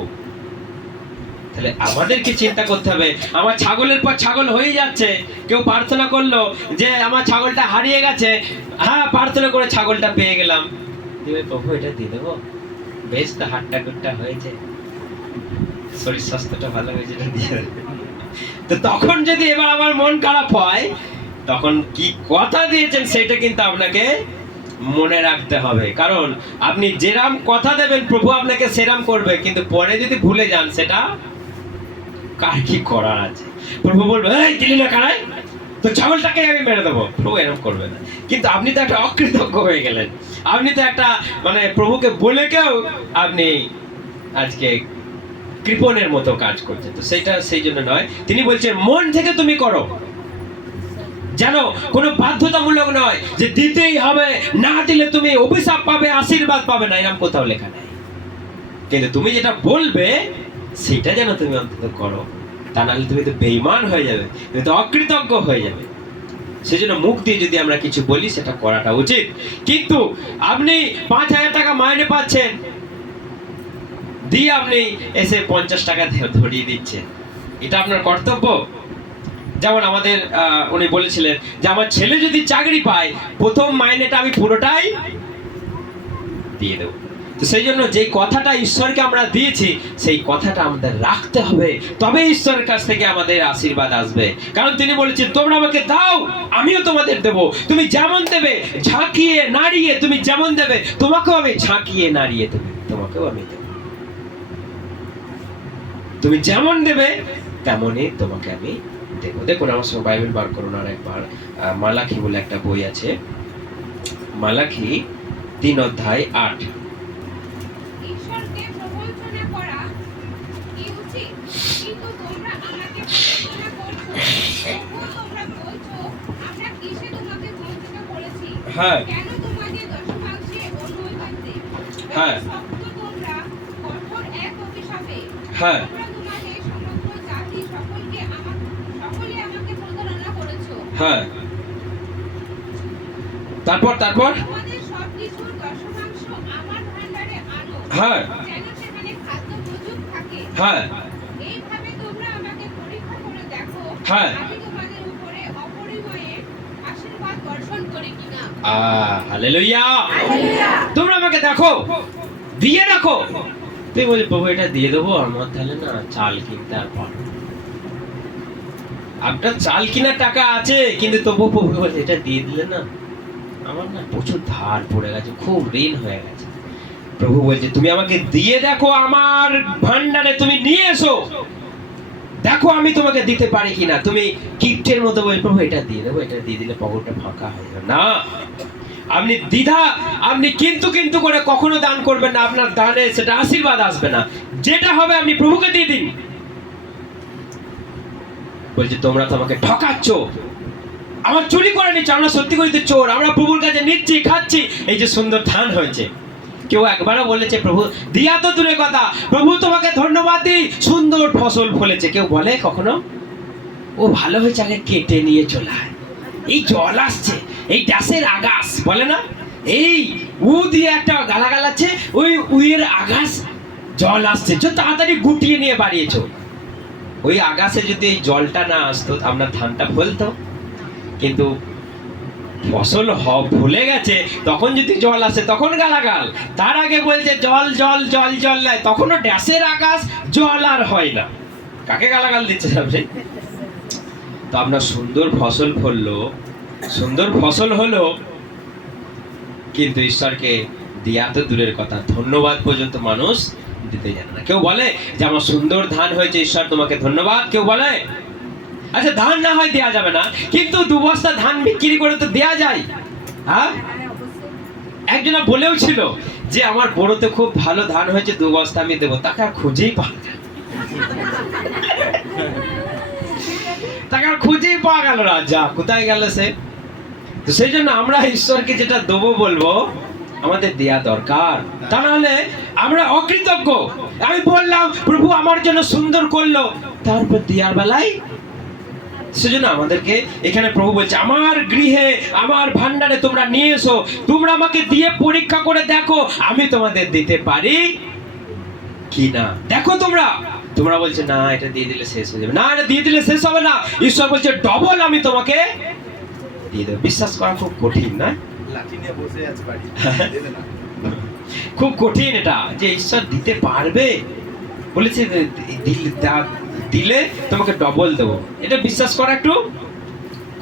তাহলে আমাদেরকে চিন্তা করতে হবে, আমার ছাগলের পর ছাগল হয়ে যাচ্ছে। কেউ প্রার্থনা করলো যে আমার ছাগলটা হারিয়ে গেছে, হ্যাঁ প্রার্থনা করে ছাগলটা পেয়ে গেলাম, দিবে প্রভু এটা দিয়ে দেবো, বেশ তো হাট্টা কুট্টা হয়েছে, শরীর স্বাস্থ্যটা ভালো হয়েছে, তো তখন যদি এবার আমার মন খারাপ হয়, তখন কি কথা দিয়েছেন সেটা কিন্তু আপনাকে মনে রাখতে হবে। কারণ আপনি যেরাম কথা দেবেন প্রভু আপনাকে সেরাম করবে, কিন্তু পরে যদি ভুলে যান সেটা কার কি করার আছে। প্রভু বলবে এই দিলি না কারাই, তো ছাগলটাকে আমি মেরে দেবো। প্রভু এরকম করবে না। কিন্তু আপনি তো একটা অকৃতজ্ঞ হয়ে গেলেন, আপনি তো একটা মানে প্রভুকে বলে কেউ আপনি আজকে কৃপণের মতো কাজ করছেন। তো সেটা সেই জন্য নয়, তিনি বলছেন মন থেকে তুমি করো, যেন কোনো বাধ্যতামূলক নয় যে দিতেই হবে, না দিলে তুমি অভিশাপ পাবে, আশীর্বাদ পাবে না, এরকম কোথাও লেখা নেই। কিন্তু তুমি যেটা বলবে সেটা যেন তুমি অন্তত করো, তা নাহলে তুমি তো বেঈমান হয়ে যাবে, তুমি তো অকৃতজ্ঞ হয়ে যাবে। সেজন্য মুখ দিয়ে যদি আমরা কিছু বলি সেটা করাটা উচিত। কিন্তু আপনি 5,000 টাকা মাইনে পাচ্ছেন, দিয়ে আপনি এসে 50 টাকা ধরিয়ে দিচ্ছেন, এটা আপনার কর্তব্য? যেমন আমাদের উনি বলেছিলেন যে আমার ছেলে যদি চাকরি পায়, প্রথম মাইনেটা আমি পুরোটাই দিয়ে দেবো। তো সেই জন্য যে কথাটা ঈশ্বরকে আমরা দিয়েছি সেই কথাটা আমাদের রাখতে হবে, তবে ঈশ্বরের কাছ থেকে আমাদের আশীর্বাদ আসবে। কারণ তিনি বলেছেন তোমরা আমাকে দাও, আমিও তোমাদের দেবো। তুমি যেমন দেবে, ঝাঁকিয়ে নাড়িয়ে তুমি যেমন দেবে, তোমাকেও আমি ঝাঁকিয়ে নাড়িয়ে দেবে, তোমাকেও আমি দেবো। তুমি যেমন দেবে তেমনই তোমাকে আমি দেবো। দেখুন আমার সঙ্গে বাইবেল বার করুন আর একবার। মালাখি বলে একটা বই আছে, মালাখি 3:8। ঈশ্বরকে প্রবঞ্চনা করা কি উচিত? কিন্তু তোমরা আমাকে প্রবঞ্চনা করছো। তবুও তোমরা বলছো, আমরা কিসে তোমাকে বঞ্চিত করেছি? হ্যাঁ। কেন তোমাকে দশমাংশে অনুমোদন দেব? হ্যাঁ। শক্ত তোমরা কঠোর এক অভিশাপে। হ্যাঁ। তোমরা তোমাদের সমগ্র জাতি সকলে আমাকে প্রতারণা করেছো। হ্যাঁ, তারপর তোমাদের সবকিছুর দশমাংশ আমার ভাণ্ডারে আনো। হ্যাঁ। যেন সেখানে খাদ্য প্রচুর থাকে। হ্যাঁ। এইভাবে তোমরা আমাকে পরীক্ষা করে দেখো, হ্যাঁ। আমি তোমাদের উপরে অপরিময়ে আশীর্বাদ বর্ষণ করি কিনা। হালেলুয়া। তোমরা আমাকে দেখো, দিয়ে দেখো। তুই বলি প্রভু এটা দিয়ে দেবো, আমার তাহলে না চাল কিনতে আর পারবো না। আপনার চাল কেনার টাকা আছে, কিন্তু তবু প্রভু বলছে এটা দিয়ে দিলে না আমার না প্রচুর ধার পড়ে গেছে, খুব ঋণ হয়ে গেছে। প্রভু বলছে তুমি আমাকে দিয়ে দেখো, আমার ভান্ডারে তুমি নিয়ে এসো, দেখো আমি তোমাকে দিতে পারি কিনা। তুমি কিপ্টের মতো বল প্রভু এটা দিয়ে দেবো, এটা দিয়ে দিলে পকেটটা ফাঁকা হয়ে যাবে না। আপনি দ্বিধা, আপনি কিন্তু করে কখনো দান করবেন না, আপনার দানে সেটা আশীর্বাদ আসবে না। যেটা হবে আপনি প্রভুকে দিয়ে দিন। বলছে তোমরা তো আমাকে ঠকাচ্ছ, আমার চুরি করে নিচ্ছ, আমরা সত্যি করিতে চোর, আমরা প্রভুর কাছে নিচ্ছি, খাচ্ছি, এই যে সুন্দর ধান হয়েছে। কেউ একবারও বলেছে প্রভু দিয়া তো দূরের কথা, প্রভু তোমাকে ধন্যবাদ দিই, সুন্দর ফসল ফলেছে? কেউ বলে কখনো? ও ভালো হয়েছে, আগে কেটে নিয়ে চলে আয়, এই জল আসছে, এই ডাসের আগাছ বলে না, এই উ দিয়ে একটা গালাগাল আছে, ওই উইয়ের আগাছ জল আসছে, তাড়াতাড়ি গুটিয়ে নিয়ে বাড়িয়েছো। ওই আগাছে যদি এই জলটা না আসতো আপনার ধানটা ফলতো। কিন্তু ফসল ভুলে গেছে, তখন যদি জল আসে তখন গালাগাল, তার আগে বলছে জল জল জল জল নাই, তখনও ড্যাশের আকাশ জল আর হয় না। কাকে গালাগাল দিচ্ছে আপনি? তো আপনার সুন্দর ফসল ফললো, সুন্দর ফসল হলো, কিন্তু ঈশ্বরকে দিয়া তো দূরের কথা, ধন্যবাদ পর্যন্ত মানুষ দিতে জানে না। কেউ বলে যে আমার সুন্দর ধান হয়েছে, ঈশ্বর তোমাকে ধন্যবাদ? কেউ বলে? আচ্ছা ধান না হয় দেয়া যাবে না, কিন্তু 2 বস্তা ধান বিক্রি করে তো দেয়া যায়। হ্যাঁ, একজনা বলেও ছিল যে আমার বড়তে খুব ভালো ধান হয়েছে, 2 বস্তা আমি দেবো, তাকে আর খুঁজেই পাওয়া গেল, তাকে আর খুঁজেই পাওয়া গেল না, যা কোথায় গেল সে। তো সেই জন্য আমরা ঈশ্বরকে যেটা দেবো বলবো আমাদের দেয়া দরকার, তা নাহলে আমরা অকৃতজ্ঞ। আমি বললাম প্রভু আমার জন্য সুন্দর করলো, তারপর দেওয়ার বেলায়। সেজন্য আমাদেরকে এখানে প্রভু বলছে আমার গৃহে, আমার ভান্ডারে তোমরা নিয়ে এসো, তোমরা আমাকে দিয়ে পরীক্ষা করে দেখো আমি তোমাদের দিতে পারি কি না। দেখো তোমরা বলছে না এটা দিয়ে দিলে শেষ হয়ে যাবে, না এটা দিয়ে দিলে শেষ হবে না। ঈশ্বর বলছে ডবল আমি তোমাকে দিয়ে দেবো। বিশ্বাস করা খুব কঠিন না? খুব কঠিন এটা, যে ঈশ্বর দিতে পারবে, বলেছে দিলে তোমাকে ডবল দেবো, এটা বিশ্বাস করা একটু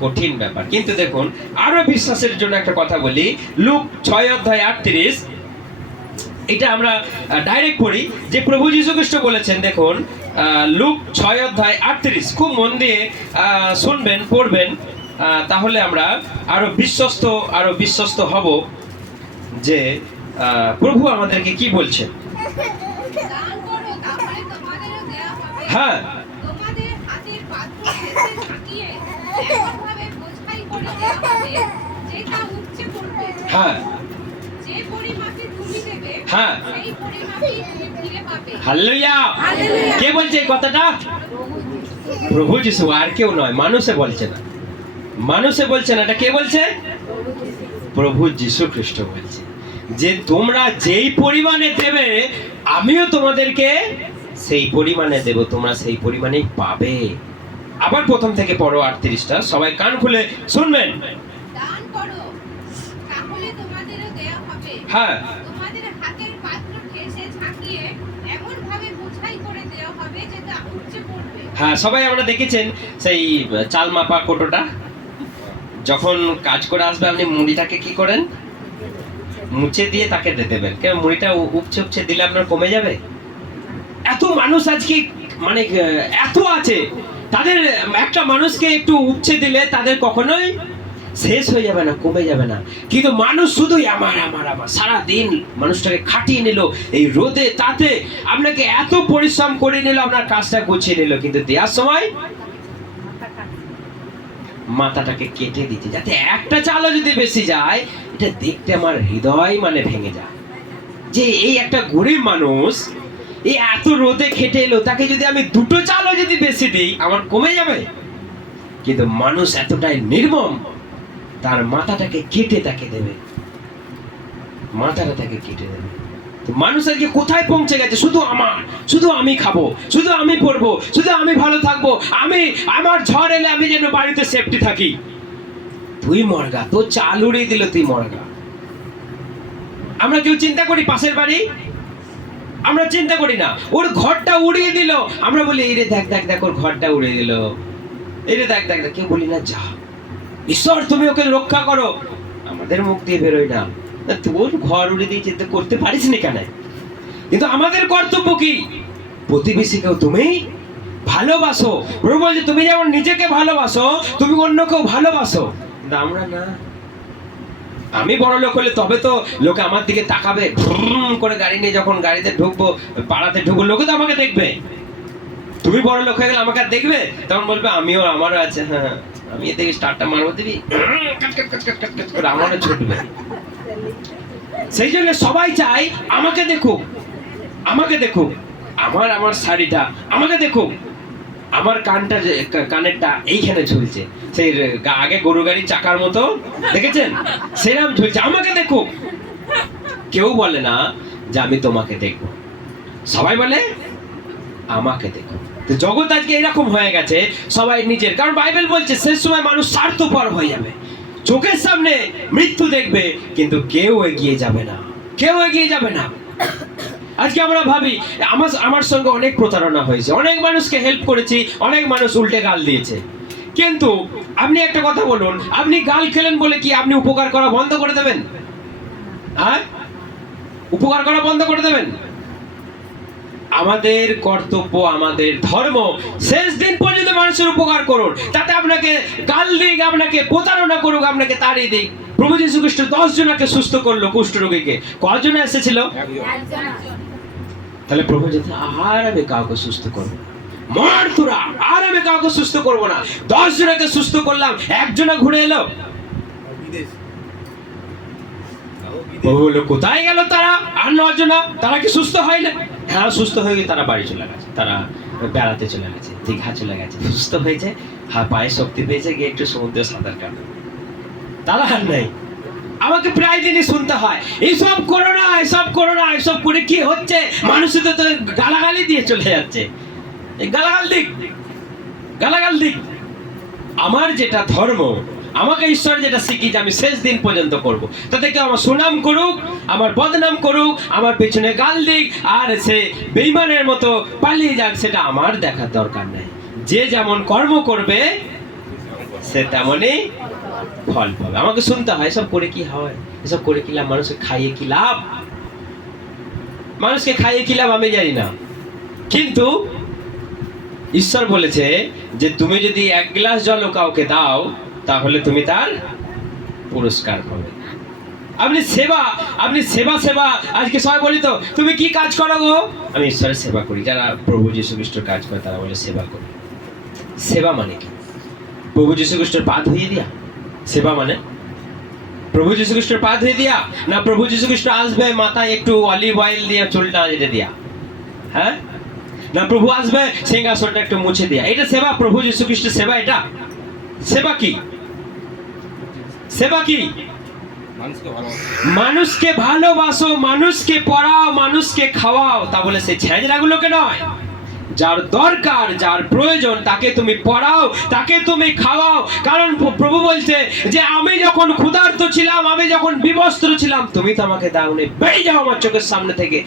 কঠিন ব্যাপার। কিন্তু দেখুন আরো বিশ্বাসের জন্য একটা কথা বলি, লুক 6:38, এটা আমরা ডাইরেক্ট পড়ি যে প্রভু যীশু খ্রিস্ট বলেছেন। দেখুন লুক 6:38, খুব মন দিয়ে শুনবেন, পড়বেন। তাহলে আমরা আরো বিশ্বস্ত হব যে প্রভু আমাদেরকে কি বলছেন। দান করো, তাহলে তোমাদেরও দেয়া হবে। হ্যাঁ। তোমাদের হাতের পাত্র শেষে ঝাঁকিয়ে এমনভাবে বোঝাই করে দেয়া হবে, যেটা উপচে পড়বে। হ্যাঁ। যে পরিমাপে তুমি দেবে, হ্যাঁ। সেই পরিমাপেই তুমি ফিরে পাবে। হালেলুয়া। হালেলুয়া। কে বলছে এই কথাটা? প্রভু যিশু, আর কেউ নয়। মানুষে বলছে না, এটা কে বলছে? প্রভু যিশু খ্রিস্ট বলছে যে তোমরা যেই পরিমাণে দেবে আমিও তোমাদেরকে সেই পরিমাণে দেব, তোমরা সেই পরিমাণেই পাবে। আবার প্রথম থেকে পড়ো 38টা, সবাই কান খুলে শুনবেন। দান করো, তাহলে তোমাদেরও দেয়া হবে। হ্যাঁ। তোমাদের হাতের পাত্র ঠেসে ঝাঁকিয়ে এমনভাবে বোঝাই করে দেয়া হবে, যেটা উপচে পড়বে। হ্যাঁ, সবাই আমরা দেখেছেন সেই চাল মাপা কোটোটা, যখন কাজ করে আসবে আপনি মুড়িটাকে কি করেন? মুছে দিয়ে তাকে দিয়ে দেবেন। কেন মুড়িটা উপচে দিলে আপনার কমে যাবে? এত মানুষ আজকে মানে এত আছে, তাদের একটা মানুষকে একটু উপচে দিলে তাদের কখনোই শেষ হয়ে যাবে না, কমে যাবে না। কিন্তু মানুষ শুধুই আমার সারা দিন মানুষটাকে খাটিয়ে নিল, এই রোদে তাতে আপনাকে এত পরিশ্রম করে নিল, আপনার কাজটা গুছিয়ে নিল, কিন্তু দেওয়ার সময় মাথাটাকে কেটে দিতে, যাতে একটা চালও যদি বেশি যায়, এটা দেখতে আমার হৃদয় মানে ভেঙে যায় যে এই একটা গরিব মানুষ এই এত রোদে খেটে এলো, তাকে যদি আমি দুটো চালও যদি বেশি দিই আমার কমে যাবে। কিন্তু মানুষ এতটাই নির্মম, তার মাথাটাকে কেটে তাকে দেবে, মাথাটা তাকে কেটে দেবে। তো মানুষ আজকে কোথায় পৌঁছে গেছে? শুধু আমি খাবো, শুধু আমি পড়বো, শুধু আমি ভালো থাকবো, আমার ঝড় এলে আমি যেন বাড়িতে সেফটি থাকি। তুই মরগা, তোর চাল উড়িয়ে দিল, তুই মরগা। আমরা কেউ চিন্তা করি পাশের বাড়ি? আমরা চিন্তা করি না। ওর ঘরটা উড়িয়ে দিল, আমরা বলি এই রে দেখ ওর ঘরটা উড়িয়ে দিল, এই রে দেখ। কেউ বলি না যা ঈশ্বর তুমি ওকে রক্ষা করো, আমাদের মুখ দিয়ে বেরোয় না, তোর ঘর উড়ে দিয়ে যেতে করতে পারিস নি কেন? কিন্তু আমাদের কর্তব্য কি? প্রতিবেশীকেও তুমি ভালোবাসো। প্রভু বলছে তুমি যেমন নিজেকে ভালোবাসো তুমি অন্যকেও ভালোবাসো। কিন্তু আমরা না। আমি বড় লোক হলে তবে তো লোকে আমার দিকে তাকাবে, করে গাড়ি নিয়ে যখন গাড়িতে ঢুকবো, পাড়াতে ঢুকবো, লোকে তো আমাকে দেখবে। তুমি বড় লোক হয়ে গেলে আমাকে আর দেখবে? তখন বলবে আমারও আছে, হ্যাঁ আমি এদিকে স্টার্টটা মারবো, দিবি করে আমারও ছুটবে। সেই জন্য সবাই চাই আমাকে দেখুক, আমার শাড়িটা আমাকে দেখুক, আমার কানেরটা এইখানে ঝুলছে, সেই আগে গরু গাড়ির চাকার মতো দেখেছেন সেরাম ঝুলছে, আমাকে দেখুক। কেউ বলে না যে আমি তোমাকে দেখবো, সবাই বলে আমাকে দেখো। তো জগৎ আজকে এরকম হয়ে গেছে, সবাই নিজের, কারণ বাইবেল বলছে শেষ সময় মানুষ স্বার্থপর হয়ে যাবে, চোখের সামনে মৃত্যু দেখবে কিন্তু কেউ এগিয়ে যাবে না। আজকে আমরা ভাবি আমার সঙ্গে অনেক প্রতারণা হয়েছে, অনেক মানুষকে হেল্প করেছি, অনেক মানুষ উল্টে গাল দিয়েছে। কিন্তু আপনি একটা কথা বলুন, আপনি গাল খেলেন বলে কি আপনি উপকার করা বন্ধ করে দেবেন? উপকার করা বন্ধ করে দেবেন? আমাদের কর্তব্য, আমাদের ধর্ম, শেষ দিন পর্যন্ত মানুষের উপকার করুন। তাতে আপনাকে গাল দিক, আপনাকে প্রতারণা করুক, আপনাকে তাড়িয়ে দিক। প্রভু যীশু খ্রিস্ট 10 জনকে সুস্থ করলো, কুষ্ঠরোগীকে। কজন এসেছিল? তাহলে প্রভু যদি আর আমি কাউকে সুস্থ করবো না, মর তোরা, আর আমি কাউকে সুস্থ করবো না। 10 জনকে সুস্থ করলাম, একজনা ঘুরে এলো। প্রভু বললো কোথায় গেল তারা? আর 9 জনা, তারা কি সুস্থ হয় না? হ্যাঁ সুস্থ হয়ে গিয়ে তারা বাড়ি চলে গেছে, তারা বেড়াতে চলে গেছে, দীঘা চলে গেছে, সুস্থ হয়েছে, পায়ে শক্তি পেয়েছে, গিয়ে একটু সমুদ্রে সাঁতার কাটে। তারা আর নেই। আমাকে প্রায় দিনই শুনতে হয় এইসব করো না, এসব করে কি হচ্ছে? মানুষের তো গালাগালি দিয়ে চলে যাচ্ছে। গালাগাল দিক। আমার যেটা ধর্ম, আমাকে ঈশ্বর যেটা শিখিয়েছে আমি শেষ দিন পর্যন্ত করব। তাতে কেউ আমার সুনাম করুক, আমার বদনাম করুক, আমার পেছনে গাল দিক, আর সে বেঈমানের মতো পালিয়ে যাক, সেটা আমার দেখার দরকার নেই। যে যেমন কর্ম করবে সে তেমনই ফল পাবে। আমাকে শুনতে হয় এসব করে কি হয়, এসব করে কি লাভ, মানুষকে খাইয়ে কি লাভ? মানুষকে খাইয়ে কি লাভ আমি জানি না, কিন্তু ঈশ্বর বলেছে যে তুমি যদি 1 গ্লাস জলও কাউকে দাও, তাহলে তুমি তার পুরস্কার পাবে। আপনি সেবা সেবা আজকে সবাই বলি তো তুমি কি কাজ করো গো? আমি ঈশ্বরের সেবা করি। যারা প্রভু যীশু খ্রিস্টের কাজ করে তারা বলে সেবা করি। সেবা মানে কি? প্রভু যীশু খ্রিস্টের পা ধুইয়ে দিয়া সেবা মানে? প্রভু যীশু খ্রিস্টের পা ধুয়ে দিয়া, না প্রভু যীশু খ্রিস্ট আসবে মাথায় একটু অলিভ অয়েল দিয়ে চুলটা যেতে দিয়া, হ্যাঁ, না প্রভু আসবে সিংহাসনটা একটু মুছে দিয়া, এটা সেবা? প্রভু যীশু খ্রিস্টের সেবা এটা? সেবা কি? সেবা কি? মানুষকে ভালোবাসো, মানুষকে পড়াও, মানুষকে খাওয়াও, তা বলে সেই ছেঁচড়াগুলোকে নয়। যার দরকার, যার প্রয়োজন তাকে তুমি পড়াও, তাকে তুমি খাওয়াও। কারণ প্রভু বলছে যে আমি যখন ক্ষুধার্ত ছিলাম, আমি যখন বিবস্ত্র ছিলাম, তুমি তো আমাকে দাওনি, বেরিয়ে যাও আমার চোখের সামনে থেকে।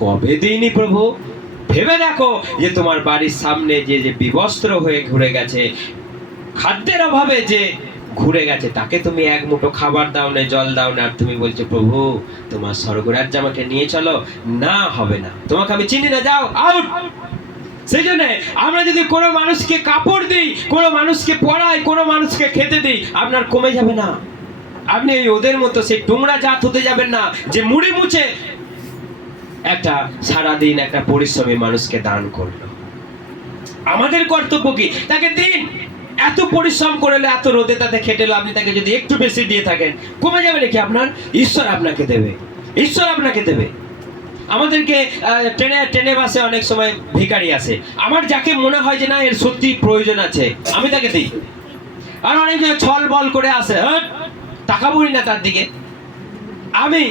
কবে দিইনি প্রভু? ভেবে দেখো যে তোমার বাড়ির সামনে যে বিবস্ত্র হয়ে ঘুরে গেছে, খাদ্যের অভাবে যে ঘুরে গেছে, তাকে তুমি এক মুঠো খাবার দাও না, জল দাও না, আর তুমি বলছো প্রভু তোমার স্বর্গরাজ্যে আমাকে নিয়ে চলো। না, হবে না, তোমাকে আমি চিনি না, যাও, আউট। সেই জন্য আমরা যদি কোনো মানুষকে কাপড় দিই, কোনো মানুষকে পড়াই, কোনো মানুষকে খেতে দিই, আপনার কমে যাবে না। আপনি ওদের মতো সেই টুংরা জাত হতে যাবেন না যে মুড়ি মুছে একটা সারাদিন একটা পরিশ্রমী মানুষকে দান করলো। আমাদের কর্তব্য কি? তাকে দিন। এত পরিশ্রম করলে, এত রোদে তাতে খেটেলো, আপনি তাকে যদি একটু বেশি দিয়ে থাকেন, কমে যাবে নাকি আপনার? ঈশ্বর আপনাকে দেবে, ঈশ্বর আপনাকে দেবে। আমাদেরকে ট্রেনে বাসে অনেক সময় ভিখারি আসে, আমার যাকে মনে হয় যে না এর সত্যি প্রয়োজন আছে, আমি তাকে দিই। আর অনেক ছল বল করে আসে, তাকাবই না তার দিকে। আমি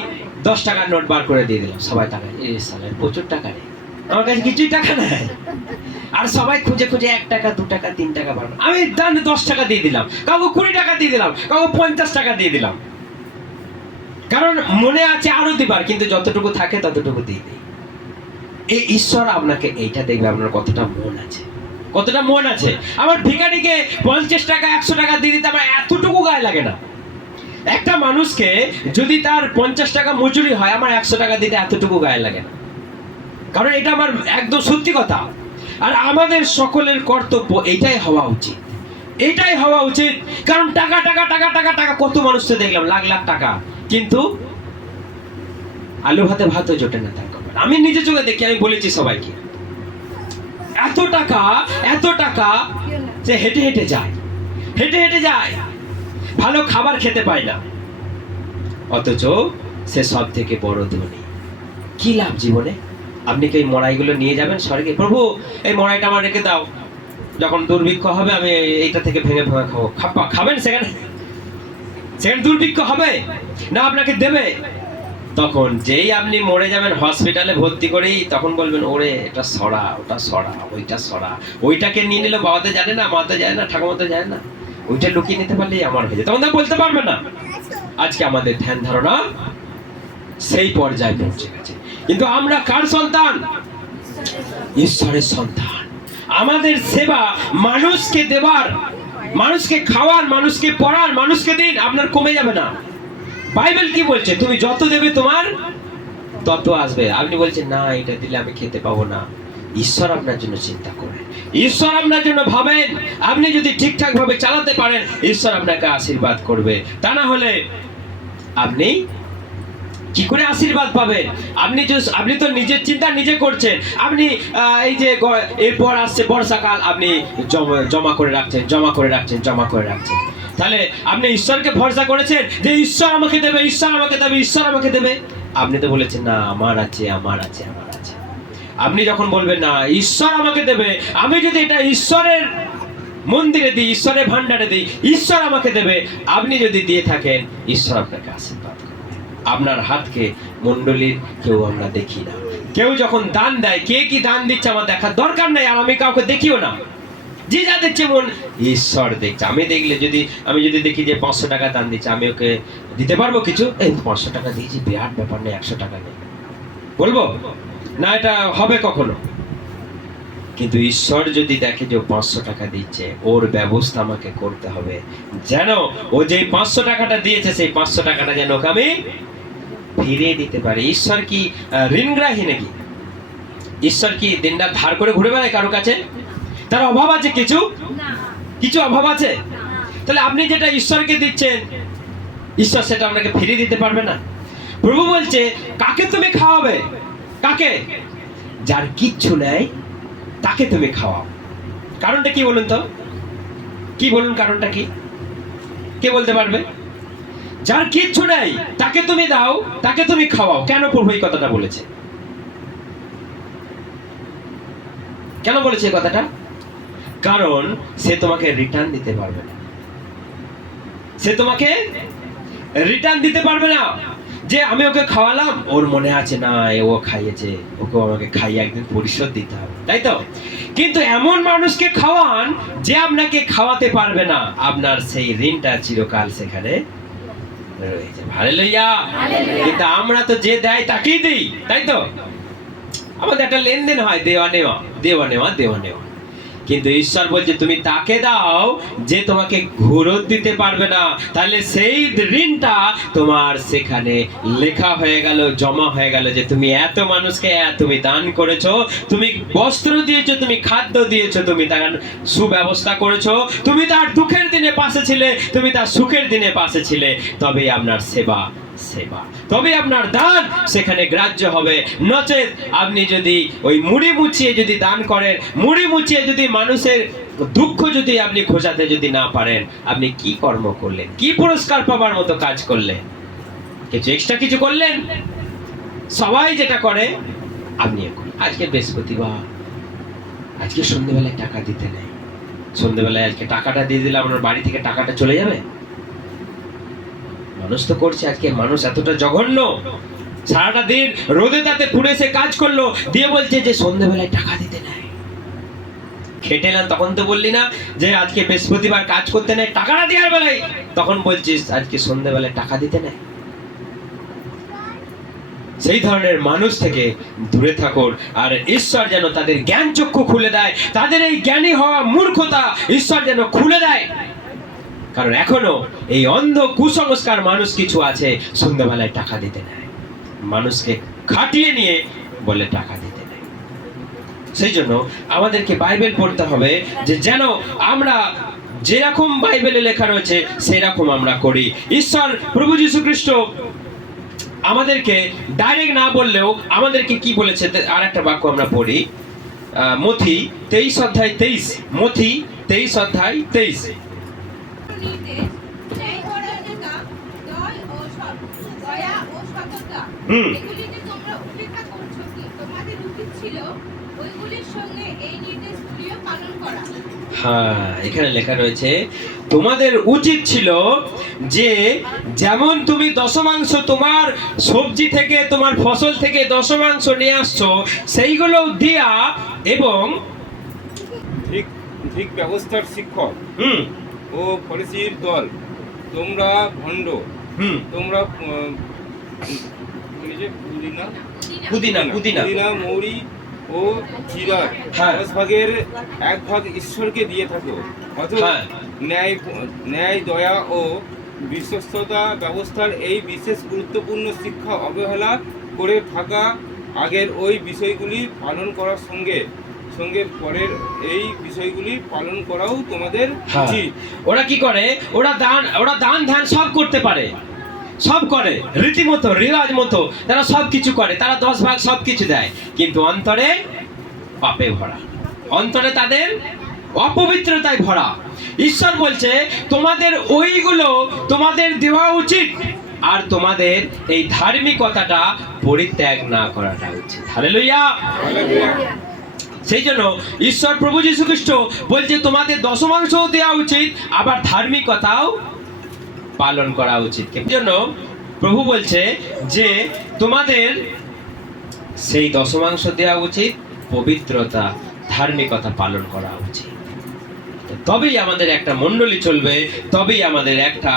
10 টাকার নোট বার করে দিয়ে দিলাম, সবাই টাকায়, এই সালের প্রচুর টাকা নেই, আমার কাছে কিছুই টাকা নেই। আর সবাই খুঁজে খুঁজে 1 টাকা 2 টাকা 3 টাকা বাড়ানো, আমি 10 টাকা দিয়ে দিলাম, কাউকে 20 টাকা দিয়ে দিলাম, কাউকে 50 টাকা দিয়ে দিলাম। কারণ মনে আছে আরো দিবার, কিন্তু যতটুকু থাকে ততটুকু দিয়ে দিই। এই ঈশ্বর আপনাকে এইটা দেখবে, আপনার কতটা মন আছে, কতটা মন আছে। আমার ভিখারিকে 50 টাকা 100 টাকা দিয়ে দিতে আমার এতটুকু গায়ে লাগে না। একটা মানুষকে যদি তার 50 টাকা মজুরি হয়, আমার 100 টাকা দিতে এতটুকু গায়ে লাগে না। কারণ এটা আমার একদম সত্যি কথা। আর আমাদের সকলের কর্তব্য এটাই হওয়া উচিত, এটাই হওয়া উচিত। কারণ টাকা টাকা টাকা টাকা টাকা, কত মানুষকে দেখলাম লাখ লাখ টাকা, কিন্তু আলু ভাতে ভাতও জোটে না তার কপালে। আমি নিজে চোখে দেখি, আমি বলেছি সবাইকে, এত টাকা যে হেঁটে হেঁটে যায়, ভালো খাবার খেতে পায় না, অথচ সে সব থেকে বড় ধনী। কি লাভ জীবনে? আপনি কি এই মড়াইগুলো নিয়ে যাবেন স্বর্গে? প্রভু এই মড়াইটা আমার রেখে দাও, যখন দুর্ভিক্ষ হবে আমি এইটা থেকে ভেঙে ভেঙে খাবো। খাবেন? সেখানে দুর্ভিক্ষ হবে না, আপনাকে দেবে। তখন যেই আপনি মরে যাবেন, হসপিটালে ভর্তি করেই তখন বলবেন ওরে এটা সরা, ওটা সরা, ওইটা সরা। ওইটাকে নিয়ে নিল, বাবাতে জানে না, মাতে যায় না, ঠাকুমাতে যায় না, ওইটা লুকিয়ে নিতে পারলেই আমার হয়ে যায়, তখন তারা বলতে পারবে না। আজকে আমাদের ধ্যান ধারণা সেই পর্যায়ে পৌঁছে গেছে। কিন্তু আমরা কার সন্তান? ঈশ্বরের সন্তান। আমাদের সেবা মানুষকে দেবার, মানুষকে খাওয়ার, মানুষকে পড়ার, মানুষকে দিন, আপনার কমে যাবে না। বাইবেল কি বলছে? তুমি যত দেবে তোমার তত আসবে। আপনি বলছেন না এটা দিলে আমি খেতে পাবো না। ঈশ্বর আপনার জন্য চিন্তা করেন, ঈশ্বর আপনার জন্য ভাবেন। আপনি যদি ঠিকঠাক ভাবে চালাতে পারেন, ঈশ্বর আপনাকে আশীর্বাদ করবে। তা না হলে আপনি কি করে আশীর্বাদ পাবেন? আপনি তো নিজের চিন্তা নিজে করছেন। আপনি এই যে এরপর আসছে বর্ষাকাল, আপনি জমা করে রাখছেন। তাহলে আপনি ঈশ্বরকে ভরসা করেছেন যে ঈশ্বর আমাকে দেবে, ঈশ্বর আমাকে দেবে। আপনি তো বলেছেন না আমার আছে। আপনি যখন বলবেন না ঈশ্বর আমাকে দেবে, আমি যদি এটা ঈশ্বরের মন্দিরে দিই, ঈশ্বরের ভান্ডারে দিই, ঈশ্বর আমাকে দেবে, আপনি যদি দিয়ে থাকেন, ঈশ্বর আপনাকে আশীর্বাদ করবে। আপনার হাতকে মণ্ডলীর কেউ আমরা দেখি না। কেউ যখন দান দেয়, কে কি দান দিচ্ছে আমার দেখার দরকার নাই, আর আমি কাউকে দেখিও না। যে যা দেখছে মন, ঈশ্বর দেখছে। আমি যদি দেখি যে 500 টাকা দান দিচ্ছে, আমি ওকে দিতে পারবো কিছু? এই 500 টাকা দিয়েছি, বিরাট ব্যাপার নেই, 100 টাকা নেই বলবো না, এটা হবে কখনো। কিন্তু ঈশ্বর যদি দেখে যে 500 টাকা দিচ্ছে, ওর ব্যবস্থা আমাকে করতে হবে যেন ও যে 500 টাকাটা দিয়েছে, সেই 500 টাকাটা যেন ওকে আমি ফিরিয়ে দিতে পারি। ঈশ্বর কি ঋণগ্রাহী নাকি? ঈশ্বর কি দিনরাত ধার করে ঘুরে বেড়ায় কারো কাছে? তার অভাব আছে কিছু অভাব আছে? তাহলে আপনি যেটা ঈশ্বরকে দিচ্ছেন, ঈশ্বর সেটা আপনাকে ফিরিয়ে দিতে পারবে না। প্রভু বলছে কাকে তুমি খাওয়াবে? কাকে? যার কিচ্ছু নেই তাকে তুমি খাওয়াও। কারণটা কি বলুন তো? কি বলুন কারণটা কি? কে বলতে পারবে? যার কিচ্ছু নেই তাকে তুমি দাও, তাকে তুমি খাওয়াও। কেন প্রভু এই কথাটা বলেছে? কেন বলেছে এই কথাটা? কারণ সে তোমাকে রিটার্ন দিতে পারবে না। সে তোমাকে রিটার্ন দিতে পারবে না। যে আমি ওকে খাওয়ালাম, ওর মনে আছে না ও খাইয়েছে, ওকে আমাকে খাইয়ে একদিন পরিশোধ দিতে হবে, তাই তো? কিন্তু এমন মানুষকে খাওয়ান যে আপনাকে খাওয়াতে পারবে না, আপনার সেই ঋণটা চিরকাল সেখানে রয়েছে। হালেলুয়া। কিন্তু আমরা তো যে দেয় তাকেই দিই, তাই তো? আমাদের একটা লেনদেন হয়, দেওয়া নেওয়া, দেওয়া নেওয়া, দেওয়া নেওয়া। কিন্তু ঈশ্বর বলছে তুমি তাকে দাও যে তোমাকে ঘুরত দিতে পারবে না। তাহলে সেই ঋণটা তোমার সেখানে লেখা হয়ে গেল, জমা হয়ে গেল, যে তুমি এত মানুষকে তুমি দান করেছো, তুমি বস্ত্র দিয়েছো, তুমি খাদ্য দিয়েছো, তুমি তার সুব্যবস্থা করেছো, তুমি তার দুঃখের দিনে পাশে ছিলে, তুমি তার সুখের দিনে পাশে ছিলে, তবেই আপনার সেবা, তবে আপনার দান সেখানে গ্রাহ্য হবে। নচেত আপনি যদি ওই মুড়ি মুছিয়ে যদি দান করেন, মুড়ি মুছিয়ে যদি মানুষের দুঃখ যদি আপনি খোঁজাতে যদি না পারেন, আপনি কি কর্ম করলেন? কি পুরস্কার পাবার মতো কাজ করলেন? কিছু এক্সট্রা কিছু করলেন? সবাই যেটা করে আপনিও করেন। আজকে বৃহস্পতিবার, আজকে সন্ধ্যেবেলায় টাকা দিতে নেই, সন্ধ্যেবেলায় আজকে টাকাটা দিয়ে দিলে আপনার বাড়ি থেকে টাকাটা চলে যাবে? মানুষ তো করছে। আজকে মানুষ এতটা জঘন্য, সারাটা দিন রোদে তাতে পুড়ে সে কাজ করলো, দিয়ে বলছে যে সন্ধ্যেবেলায় টাকা দিতে নেয়। খেটে না তখন তো বললি না যে আজকে বৃহস্পতিবার কাজ করতে নেয়, টাকাটা দেওয়ার বেলায় তখন বলছিস আজকে সন্ধ্যেবেলায় টাকা দিতে নেয়। সেই ধরনের মানুষ থেকে দূরে থাকুন। আর ঈশ্বর যেন তাদের জ্ঞান চক্ষু খুলে দেয়, তাদের এই জ্ঞানী হওয়া মূর্খতা ঈশ্বর যেন খুলে দেয়। কারণ এখনো এই অন্ধ কুসংস্কার মানুষ কিছু আছে, সন্ধ্যাবেলায় টাকা দিতে নেয়, মানুষকে খাটিয়ে নিয়ে বলে টাকা দিতে নেয়। সেই জন্য আমাদেরকে বাইবেল পড়তে হবে, যে যেন আমরা যেরকম বাইবেলে লেখা রয়েছে সেরকম আমরা করি। ঈশ্বর প্রভু যীশু খ্রিস্ট আমাদেরকে ডাইরেক্ট না বললেও আমাদেরকে কি বলেছে, আর একটা বাক্য আমরা পড়ি, মথি 23:23, মথি 23:23। নির্দেশ, ন্যায় পরায়ণতা, দয়া ও সততা, এগুলিতে তোমরা উপেক্ষা করছো কি? তোমাদের উচিত ছিল ওইগুলির সঙ্গে এই নির্দেশগুলিও পালন করা। হ্যাঁ, এখানে লেখা রয়েছে তোমাদের উচিত ছিল যে যেমন তুমি দশমাংশ তোমার সবজি থেকে, তোমার ফসল থেকে দশমাংশ নিয়ে আসছো, সেইগুলো দিয়া, এবং ঠিক ব্যবস্থার শিক্ষক ও ফরিসির দল, তোমরা ভণ্ড, তোমরা পুদিনা, মৌরি ও জিরার 10 ভাগের 1 ভাগ ঈশ্বরকে দিয়ে থাকো, অথবা ন্যায়, দয়া ও বিশ্বস্ততা ব্যবস্থার এই বিশেষ গুরুত্বপূর্ণ শিক্ষা অবহেলা করে থাকা আগের ওই বিষয়গুলি পালন করার সঙ্গে পরের এই বিষয়গুলি পালন করাও তোমাদের উচিত। ওরা কি করে? ওরা দান ধ্যান সব করতে পারে, সব করে রীতিমতো, রিওয়াজ মতো, তারা সব কিছু করে, তারা 10 ভাগ সব কিছু দেয়, কিন্তু অন্তরে পাপে ভরা, অন্তরে তাদের অপবিত্রতায় ভরা। ঈশ্বর বলছে তোমাদের ওইগুলো তোমাদের দেওয়া উচিত, আর তোমাদের এই ধার্মিকতাটা পরিত্যাগ না করাটা উচিত। হালেলুয়া। সেই জন্য ঈশ্বর প্রভু যীশু খ্রিস্ট বলছে তোমাদের দশমাংশ দেওয়া উচিত, আবার ধার্মিকতাও পালন করা উচিত। জন্য প্রভু বলছে যে তোমাদের সেই দশমাংশ দেওয়া উচিত, পবিত্রতা, ধার্মিকতা পালন করা উচিত। তবেই আমাদের একটা মণ্ডলী চলবে, তবেই আমাদের একটা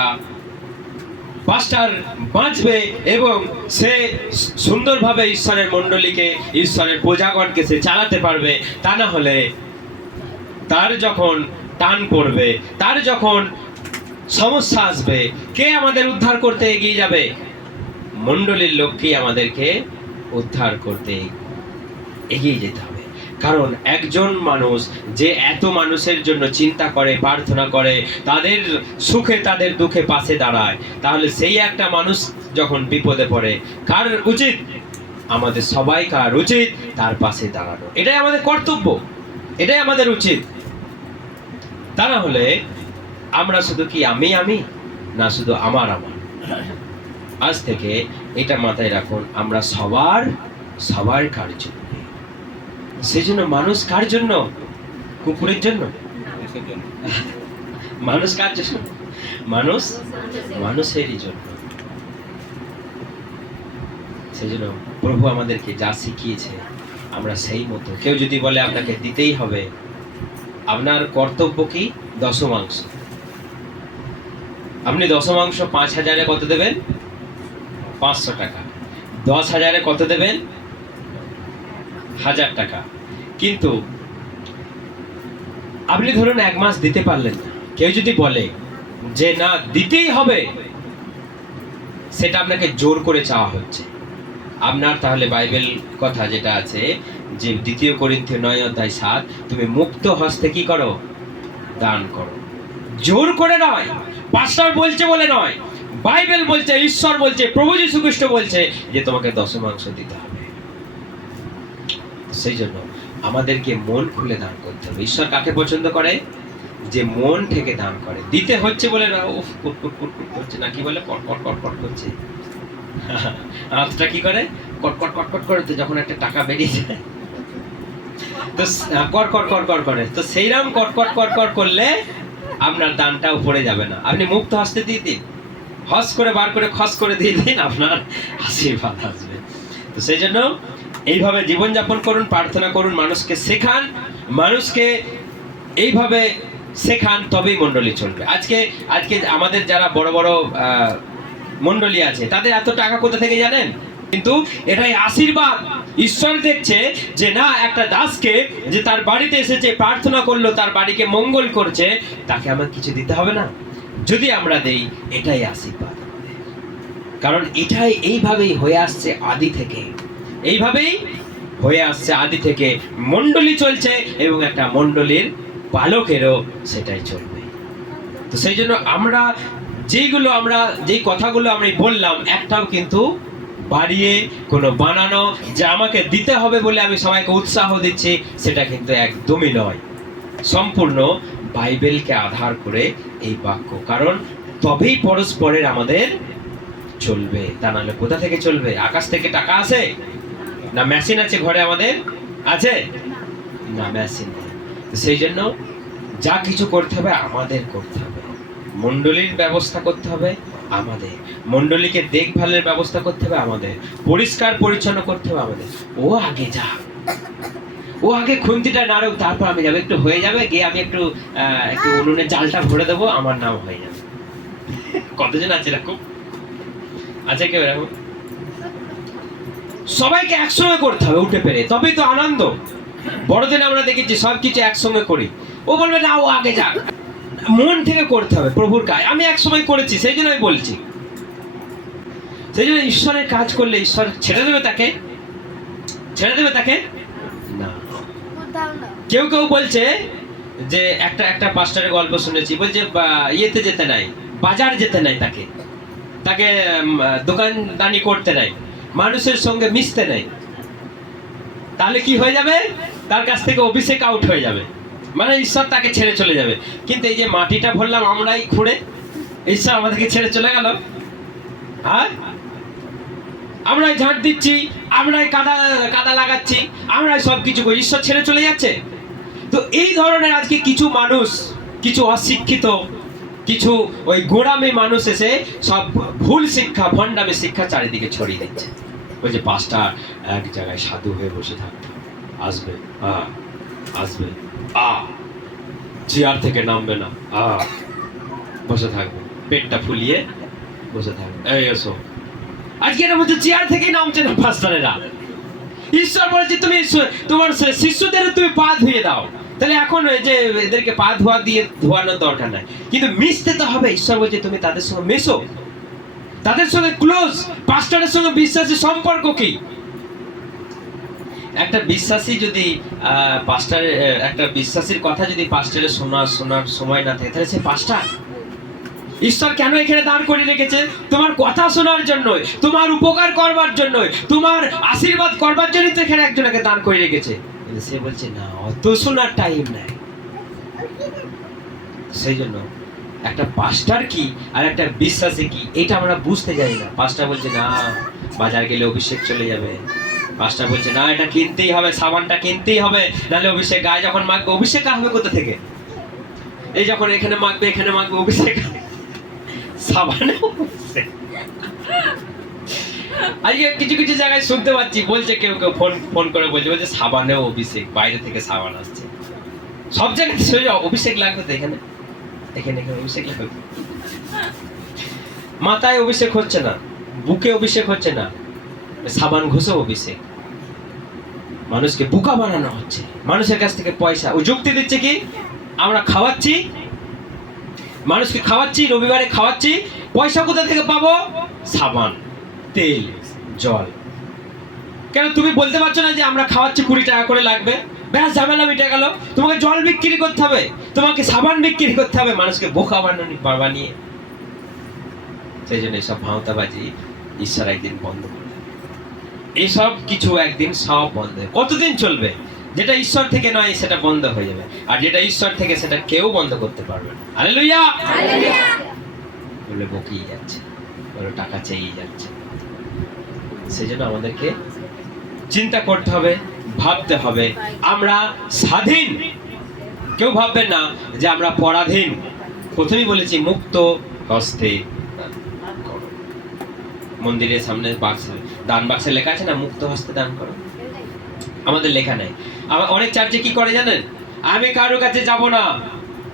পাস্টার বাঁচবে, এবং সে সুন্দরভাবে ঈশ্বরের মণ্ডলীকে, ঈশ্বরের প্রজাগণকে সে চালাতে পারবে। তা না হলে তার যখন টান পড়বে, তার যখন সমস্যা আসবে, কে আমাদের উদ্ধার করতে এগিয়ে যাবে? মণ্ডলীর লোককেই আমাদেরকে উদ্ধার করতে এগিয়ে যেতে হবে। কারণ একজন মানুষ যে এত মানুষের জন্য চিন্তা করে, প্রার্থনা করে, তাদের সুখে তাদের দুঃখে পাশে দাঁড়ায়, তাহলে সেই একটা মানুষ যখন বিপদে পড়ে, কার উচিত? আমাদের সবাইকার উচিত তার পাশে দাঁড়ানো। এটাই আমাদের কর্তব্য, এটাই আমাদের উচিত। তা না হলে আমরা শুধু কি আমি আমি, না শুধু আমার আমার। আজ থেকে এটা মাথায় রাখুন, আমরা সবার কার জন্য। সেই জন্য মানুষ কার জন্য? কুকুরের জন্য? মানুষ কার জন্য? মানুষেরই জন্য। সেই জন্য প্রভু আমাদেরকে যা শিখিয়েছে আমরা সেই মতো। কেউ যদি বলে আপনাকে দিতেই হবে, আপনার কর্তব্য কি? দশমাংশ। আপনি দশমাংশ 5,000-এ কত দেবেন? 500 টাকা। 10,000-এ কত দেবেন? 1000 টাকা। কিন্তু আপনি ধরুন 1 মাস দিতে পারলেন না, কেউ যদি বলে যে না দিতেই হবে, সেটা আপনাকে জোর করে চাওয়া হচ্ছে। আপনার তাহলে বাইবেল কথা যেটা আছে যে 2 কোরিন্থীয় 9:7, তুমি মুক্ত হস্তে কি করো? দান করো। জোর করে নয়, পাস্টর বলছে বলে নয়, বাইবেল বলছে, ঈশ্বর বলছে, প্রভু যীশু খ্রিস্ট বলছে যে তোমাকে দশমাংশ দিতে হবে। সেই জন্য আমাদেরকে মন খুলে দান করতে হবে। ঈশ্বর কাকে পছন্দ করে? যে মন থেকে দান করে। দিতে হচ্ছে বলে না, উফ কট করছে না, কি বলে কট করছে, হাতটা কি করে? কট করে। তো যখন একটা টাকা বেরিয়ে যায় তো কট করে, তো সেইরকম কট করলে আপনার দানটা উপরে যাবে না। আপনি মুক্ত হস্তে দিয়ে দিন, হস করে বার করে খস করে দিয়ে দিন, আপনার আশীর্বাদ আসবে। তো সেই জন্য এইভাবে জীবনযাপন করুন, প্রার্থনা করুন, মানুষকে শেখান, মানুষকে এইভাবে শেখান, তবেই মণ্ডলী চলবে। আজকে আমাদের যারা বড় বড় মণ্ডলী আছে, তাদের এত টাকা কোথা থেকে জানেন? কিন্তু এটাই আশীর্বাদ। ঈশ্বর দেখছে যে না, একটা দাসকে যে তার বাড়িতে এসেছে, প্রার্থনা করলো, তার বাড়িকে মঙ্গল করছে, তাকে আমার কিছু দিতে হবে না? যদি আমরা দেই, এটাই আশীর্বাদ। কারণ এটাই এইভাবেই হয়ে আসছে আদি থেকে, এইভাবেই হয়ে আসছে আদি থেকে। মণ্ডলী চলছে এবং একটা মণ্ডলীর পালকেরও সেটাই চলবে। তো সেই জন্য আমরা যেই কথাগুলো আমরা বললাম, একটাও কিন্তু বাড়িয়ে কোনো বানানো যে আমাকে দিতে হবে বলে আমি সবাইকে উৎসাহ দিচ্ছি, সেটা কিন্তু একদমই নয়। সম্পূর্ণ বাইবেলকে আধার করে এই বাক্য, কারণ তবেই পরস্পরের আমাদের চলবে। তা নাহলে কোথা থেকে চলবে? আকাশ থেকে টাকা আসে না? মেশিন আছে ঘরে আমাদের? আছে না? মেশিন নেই। সেই জন্য যা কিছু করতে হবে আমাদের করতে হবে। মণ্ডলীর ব্যবস্থা করতে হবে আমাদের, মণ্ডলীকে দেখভালের ব্যবস্থা করতে হবে আমাদের, পরিষ্কার পরিচ্ছন্ন করতে হবে আমাদের। ও আগে যা, ও আগে খুন্তিটা নাড়ুক, তারপর আমি যাবো। একটু হয়ে যাবে গিয়ে আমি একটু উনুনে চালটা ভরে দেবো, আমার নাম হয়ে যাবে। কতজন আছে এরকম? আছে কেউ এরকম? সবাইকে একসঙ্গে করতে হবে, উঠে পেরে, তবেই তো আনন্দ। বড়দিন আমরা দেখেছি সবকিছু একসঙ্গে করি। ও বলবে না, ও আগে যাক। মন থেকে করতে হবে প্রভুর কাজ। আমি একসময় করেছি, সেই জন্য আমি বলছি। সেই জন্য ঈশ্বরের কাজ করলে ঈশ্বর ছেড়ে দেবে তাকে না। কেউ বলছে যে একটা পাস্টরের গল্প শুনেছি, বলছে ইয়েতে যেতে নাই, বাজার যেতে নাই, তাকে দোকানদানি করতে নাই, মানুষের সঙ্গে মিশতে নাই। তাহলে কি হয়ে যাবে? তার কাছ থেকে অভিষেক আউট হয়ে যাবে, মানে ঈশ্বর তাকে ছেড়ে চলে যাবে। কিন্তু এই যে মাটিটা ভরলাম আমরাই খুঁড়ে, ঈশ্বর আমাদেরকে ছেড়ে চলে গেল। হ্যাঁ, আমরাই ঝাঁট দিচ্ছি, আমরাই কাদা লাগাচ্ছি, আমরাই সব কিছু করি, ঈশ্বর ছেড়ে চলে যাচ্ছে। তো এই ধরনের আজকে কিছু মানুষ, কিছু অশিক্ষিত, কিছু ওই গোড়ামি মানুষ এসে সব ভুল শিক্ষা, ভণ্ডামি শিক্ষা চারিদিকে ছড়িয়ে দিচ্ছে। ওই যে পাঁচটা এক জায়গায় সাধু হয়ে বসে থাকতো, আসবে চেয়ার থেকে নামবে না, বসে থাকবে, পেটটা ফুলিয়ে বসে থাকবে। এই এসো, আজকে এর মধ্যে চেয়ার থেকেই নামছে না পাস্টরেরা। ঈশ্বর বলছে তুমি তোমার শিষ্যদের তুমি পা ধুয়ে দাও। তাহলে এখন যে এদেরকে পা ধোয়ানোর দরকার নাই, কিন্তু মিশতে তো হবে। ঈশ্বর বলছে তুমি তাদের সঙ্গে মেশো, তাদের সঙ্গে ক্লোজ। পাস্টরের সঙ্গে বিশ্বাসের সম্পর্ক কি? একটা বিশ্বাসী যদি পাস্টারের একটা বিশ্বাসীর কথা যদি পাস্টারের শোনার সময় না থাকে, তাহলে সে পাস্টার। ঈশ্বর কেন এখানে দাঁড় করে রেখেছে? তোমার কথা শোনার জন্যই, তোমার উপকার করবার জন্যই, তোমার আশীর্বাদ করবার জন্যই তো এখানে একজনকে দাঁড় করে রেখেছে। কিন্তু সে বলছে না, অত শোনার টাইম নাই। সেই জন্য একটা পাস্টার কি আর একটা বিশ্বাসী কি, এটা আমরা বুঝতে জানি না। পাস্টার বলছে না, বাজার গেলে অভিষেক চলে যাবে। পাস্টার বলছে না, এটা কিনতেই হবে, সাবানটা কিনতেই হবে, নাহলে অভিষেক গায়ে যখন মাখবে, অভিষেক হবে কোথা থেকে? এই যখন এখানে মাখবে, এখানে মাখবে, অভিষেক সাবানে অভিষেক। আজকে কিছু কিছু জায়গায় শুনতে পাচ্ছি, বলছে কেউ কেউ ফোন করে বলছে সাবানেও অভিষেক, বাইরে থেকে সাবান আসছে। সব জায়গায় অভিষেক লাগবে তো, এখানে এখানে অভিষেক লাগবে। মাথায় অভিষেক হচ্ছে না, বুকে অভিষেক হচ্ছে না, সাবান ঘষে অভিষেক। মানুষকে বোকা বানানো হচ্ছে, মানুষের কাছ থেকে পয়সা। ও যুক্তি দিচ্ছে কি, আমরা খাওয়াচ্ছি মানুষকে, খাওয়াচ্ছি রবিবারে খাওয়াচ্ছি, পয়সা কোথা থেকে পাবো? সাবান, তেল, জল। কেন তুমি বলতে পারছো না যে আমরা খাওয়াচ্ছি 20 টাকা করে লাগবে? ব্যাস ঝামেলা মিটে গেল। তোমাকে জল বিক্রি করতে হবে, তোমাকে সাবান বিক্রি করতে হবে, মানুষকে বোকা বানিয়ে। সেই জন্য এসব ভাঁওতাবাজি ঈশ্বর একদিন বন্ধ করবে। এইসব কিছু একদিন সব বন্ধ হবে। কতদিন চলবে? যেটা ঈশ্বর থেকে নয় সেটা বন্ধ হয়ে যাবে, আর যেটা ঈশ্বর থেকে সেটা কেউ বন্ধ করতে পারবে না। হালেলুয়া। বলে বকিয়ে যাচ্ছে, বলে টাকা চেয়ে যাচ্ছে। সেই জন্য আমাদেরকে চিন্তা করতে হবে, ভাবতে হবে আমরা স্বাধীন। কেউ ভাববেন না যে আমরা পরাধীন। প্রথমেই বলেছি মুক্ত হস্তে দান করো। মন্দিরের সামনে দান বাক্সে লেখা আছে না, মুক্ত হস্তে দান করো। আমাদের লেখা নেই। আমার অনেক চার্চে কি করে জানেন? আমি কারো কাছে যাব না,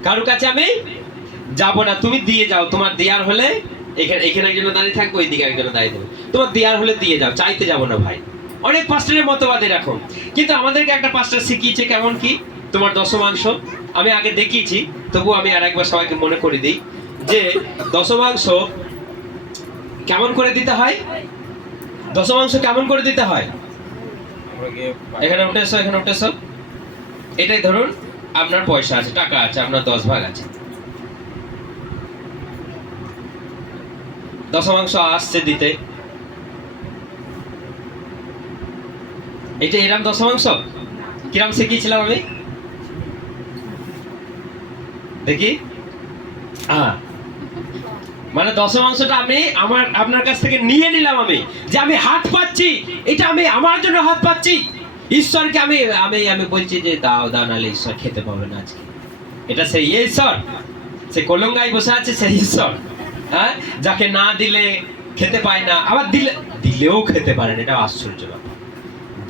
কারো কাছে আমি যাব না, তুমি দিয়ে যাও। তোমার দেয়ার হলে এখানে একজন দাঁড়িয়ে থাকবো, এইদিকে একজন দাঁড়িয়ে দেবে। তোমার দেয়ার হলে দিয়ে যাও, চাইতে যাব না ভাই। অনেক পাস্টারের মতবাদ এরকম। কিন্তু আমাদেরকে একটা পাস্টার শিখিয়েছে কেমন কি, তোমার দশমাংশ। আমি আগে দেখিয়েছি, তবু আমি আর একবার সবাইকে মনে করে দিই যে দশমাংশ কেমন করে দিতে হয়। দশমাংশ কেমন করে দিতে হয়? এখানে উঠে এসো, এখানে উঠে এসো। এটাই ধরুন আপনার পয়সা আছে, টাকা আছে, আপনার 10 ভাগ আছে। দশমাংশ আসছে দিতে, এটা এরকম দশমাংশ। কিরম শিখিয়েছিলাম আমি দেখি? মানে দশমাংশটা আমি আপনার কাছ থেকে নিয়ে নিলাম। আমি যে আমি হাত পাচ্ছি, এটা আমি আমার জন্য হাত পাচ্ছি। ঈশ্বরকে আমি আমি আমি বলছি যে দাও দাও, নাহলে ঈশ্বর খেতে পাবে না আজকে। এটা সেই ঈশ্বর, সে কলঙ্গায় বসে আছে সেই ঈশ্বর, হ্যাঁ, যাকে না দিলে খেতে পায় না, আবার দিলেও খেতে পারেন। এটা আশ্চর্য ব্যাপার।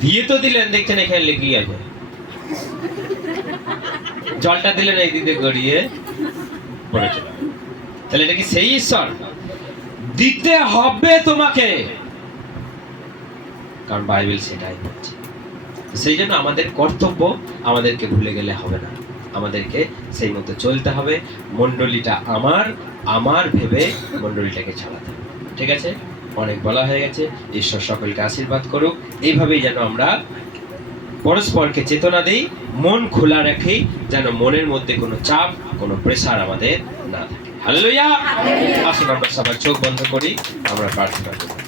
দিয়ে তো দিলেন, দেখছেন এখানে লেগেই আছে। জলটা দিলেন এই দিকে গড়িয়ে পড়ে চলে। তাহলে এটা কি সেই ঈশ্বর? দিতে হবে তোমাকে, কারণ বাইবেল সেটাই বলছে। সেই জন্য আমাদের কর্তব্য, আমাদেরকে ভুলে গেলে হবে না, আমাদেরকে সেই মতো চলতে হবে। মণ্ডলীটা আমার ভেবে মণ্ডলীটাকে চালাতে হবে। ঠিক আছে, অনেক বলা হয়ে গেছে। ঈশ্বর সকলকে আশীর্বাদ করুক। এইভাবেই যেন আমরা পরস্পরকে চেতনা দিই, মন খোলা রাখি, যেন মনের মধ্যে কোনো চাপ, কোনো প্রেসার আমাদের না থাকে। হালেলুয়া। আসুন আমরা সবাই চোখ বন্ধ করি, আমরা প্রার্থনা করি।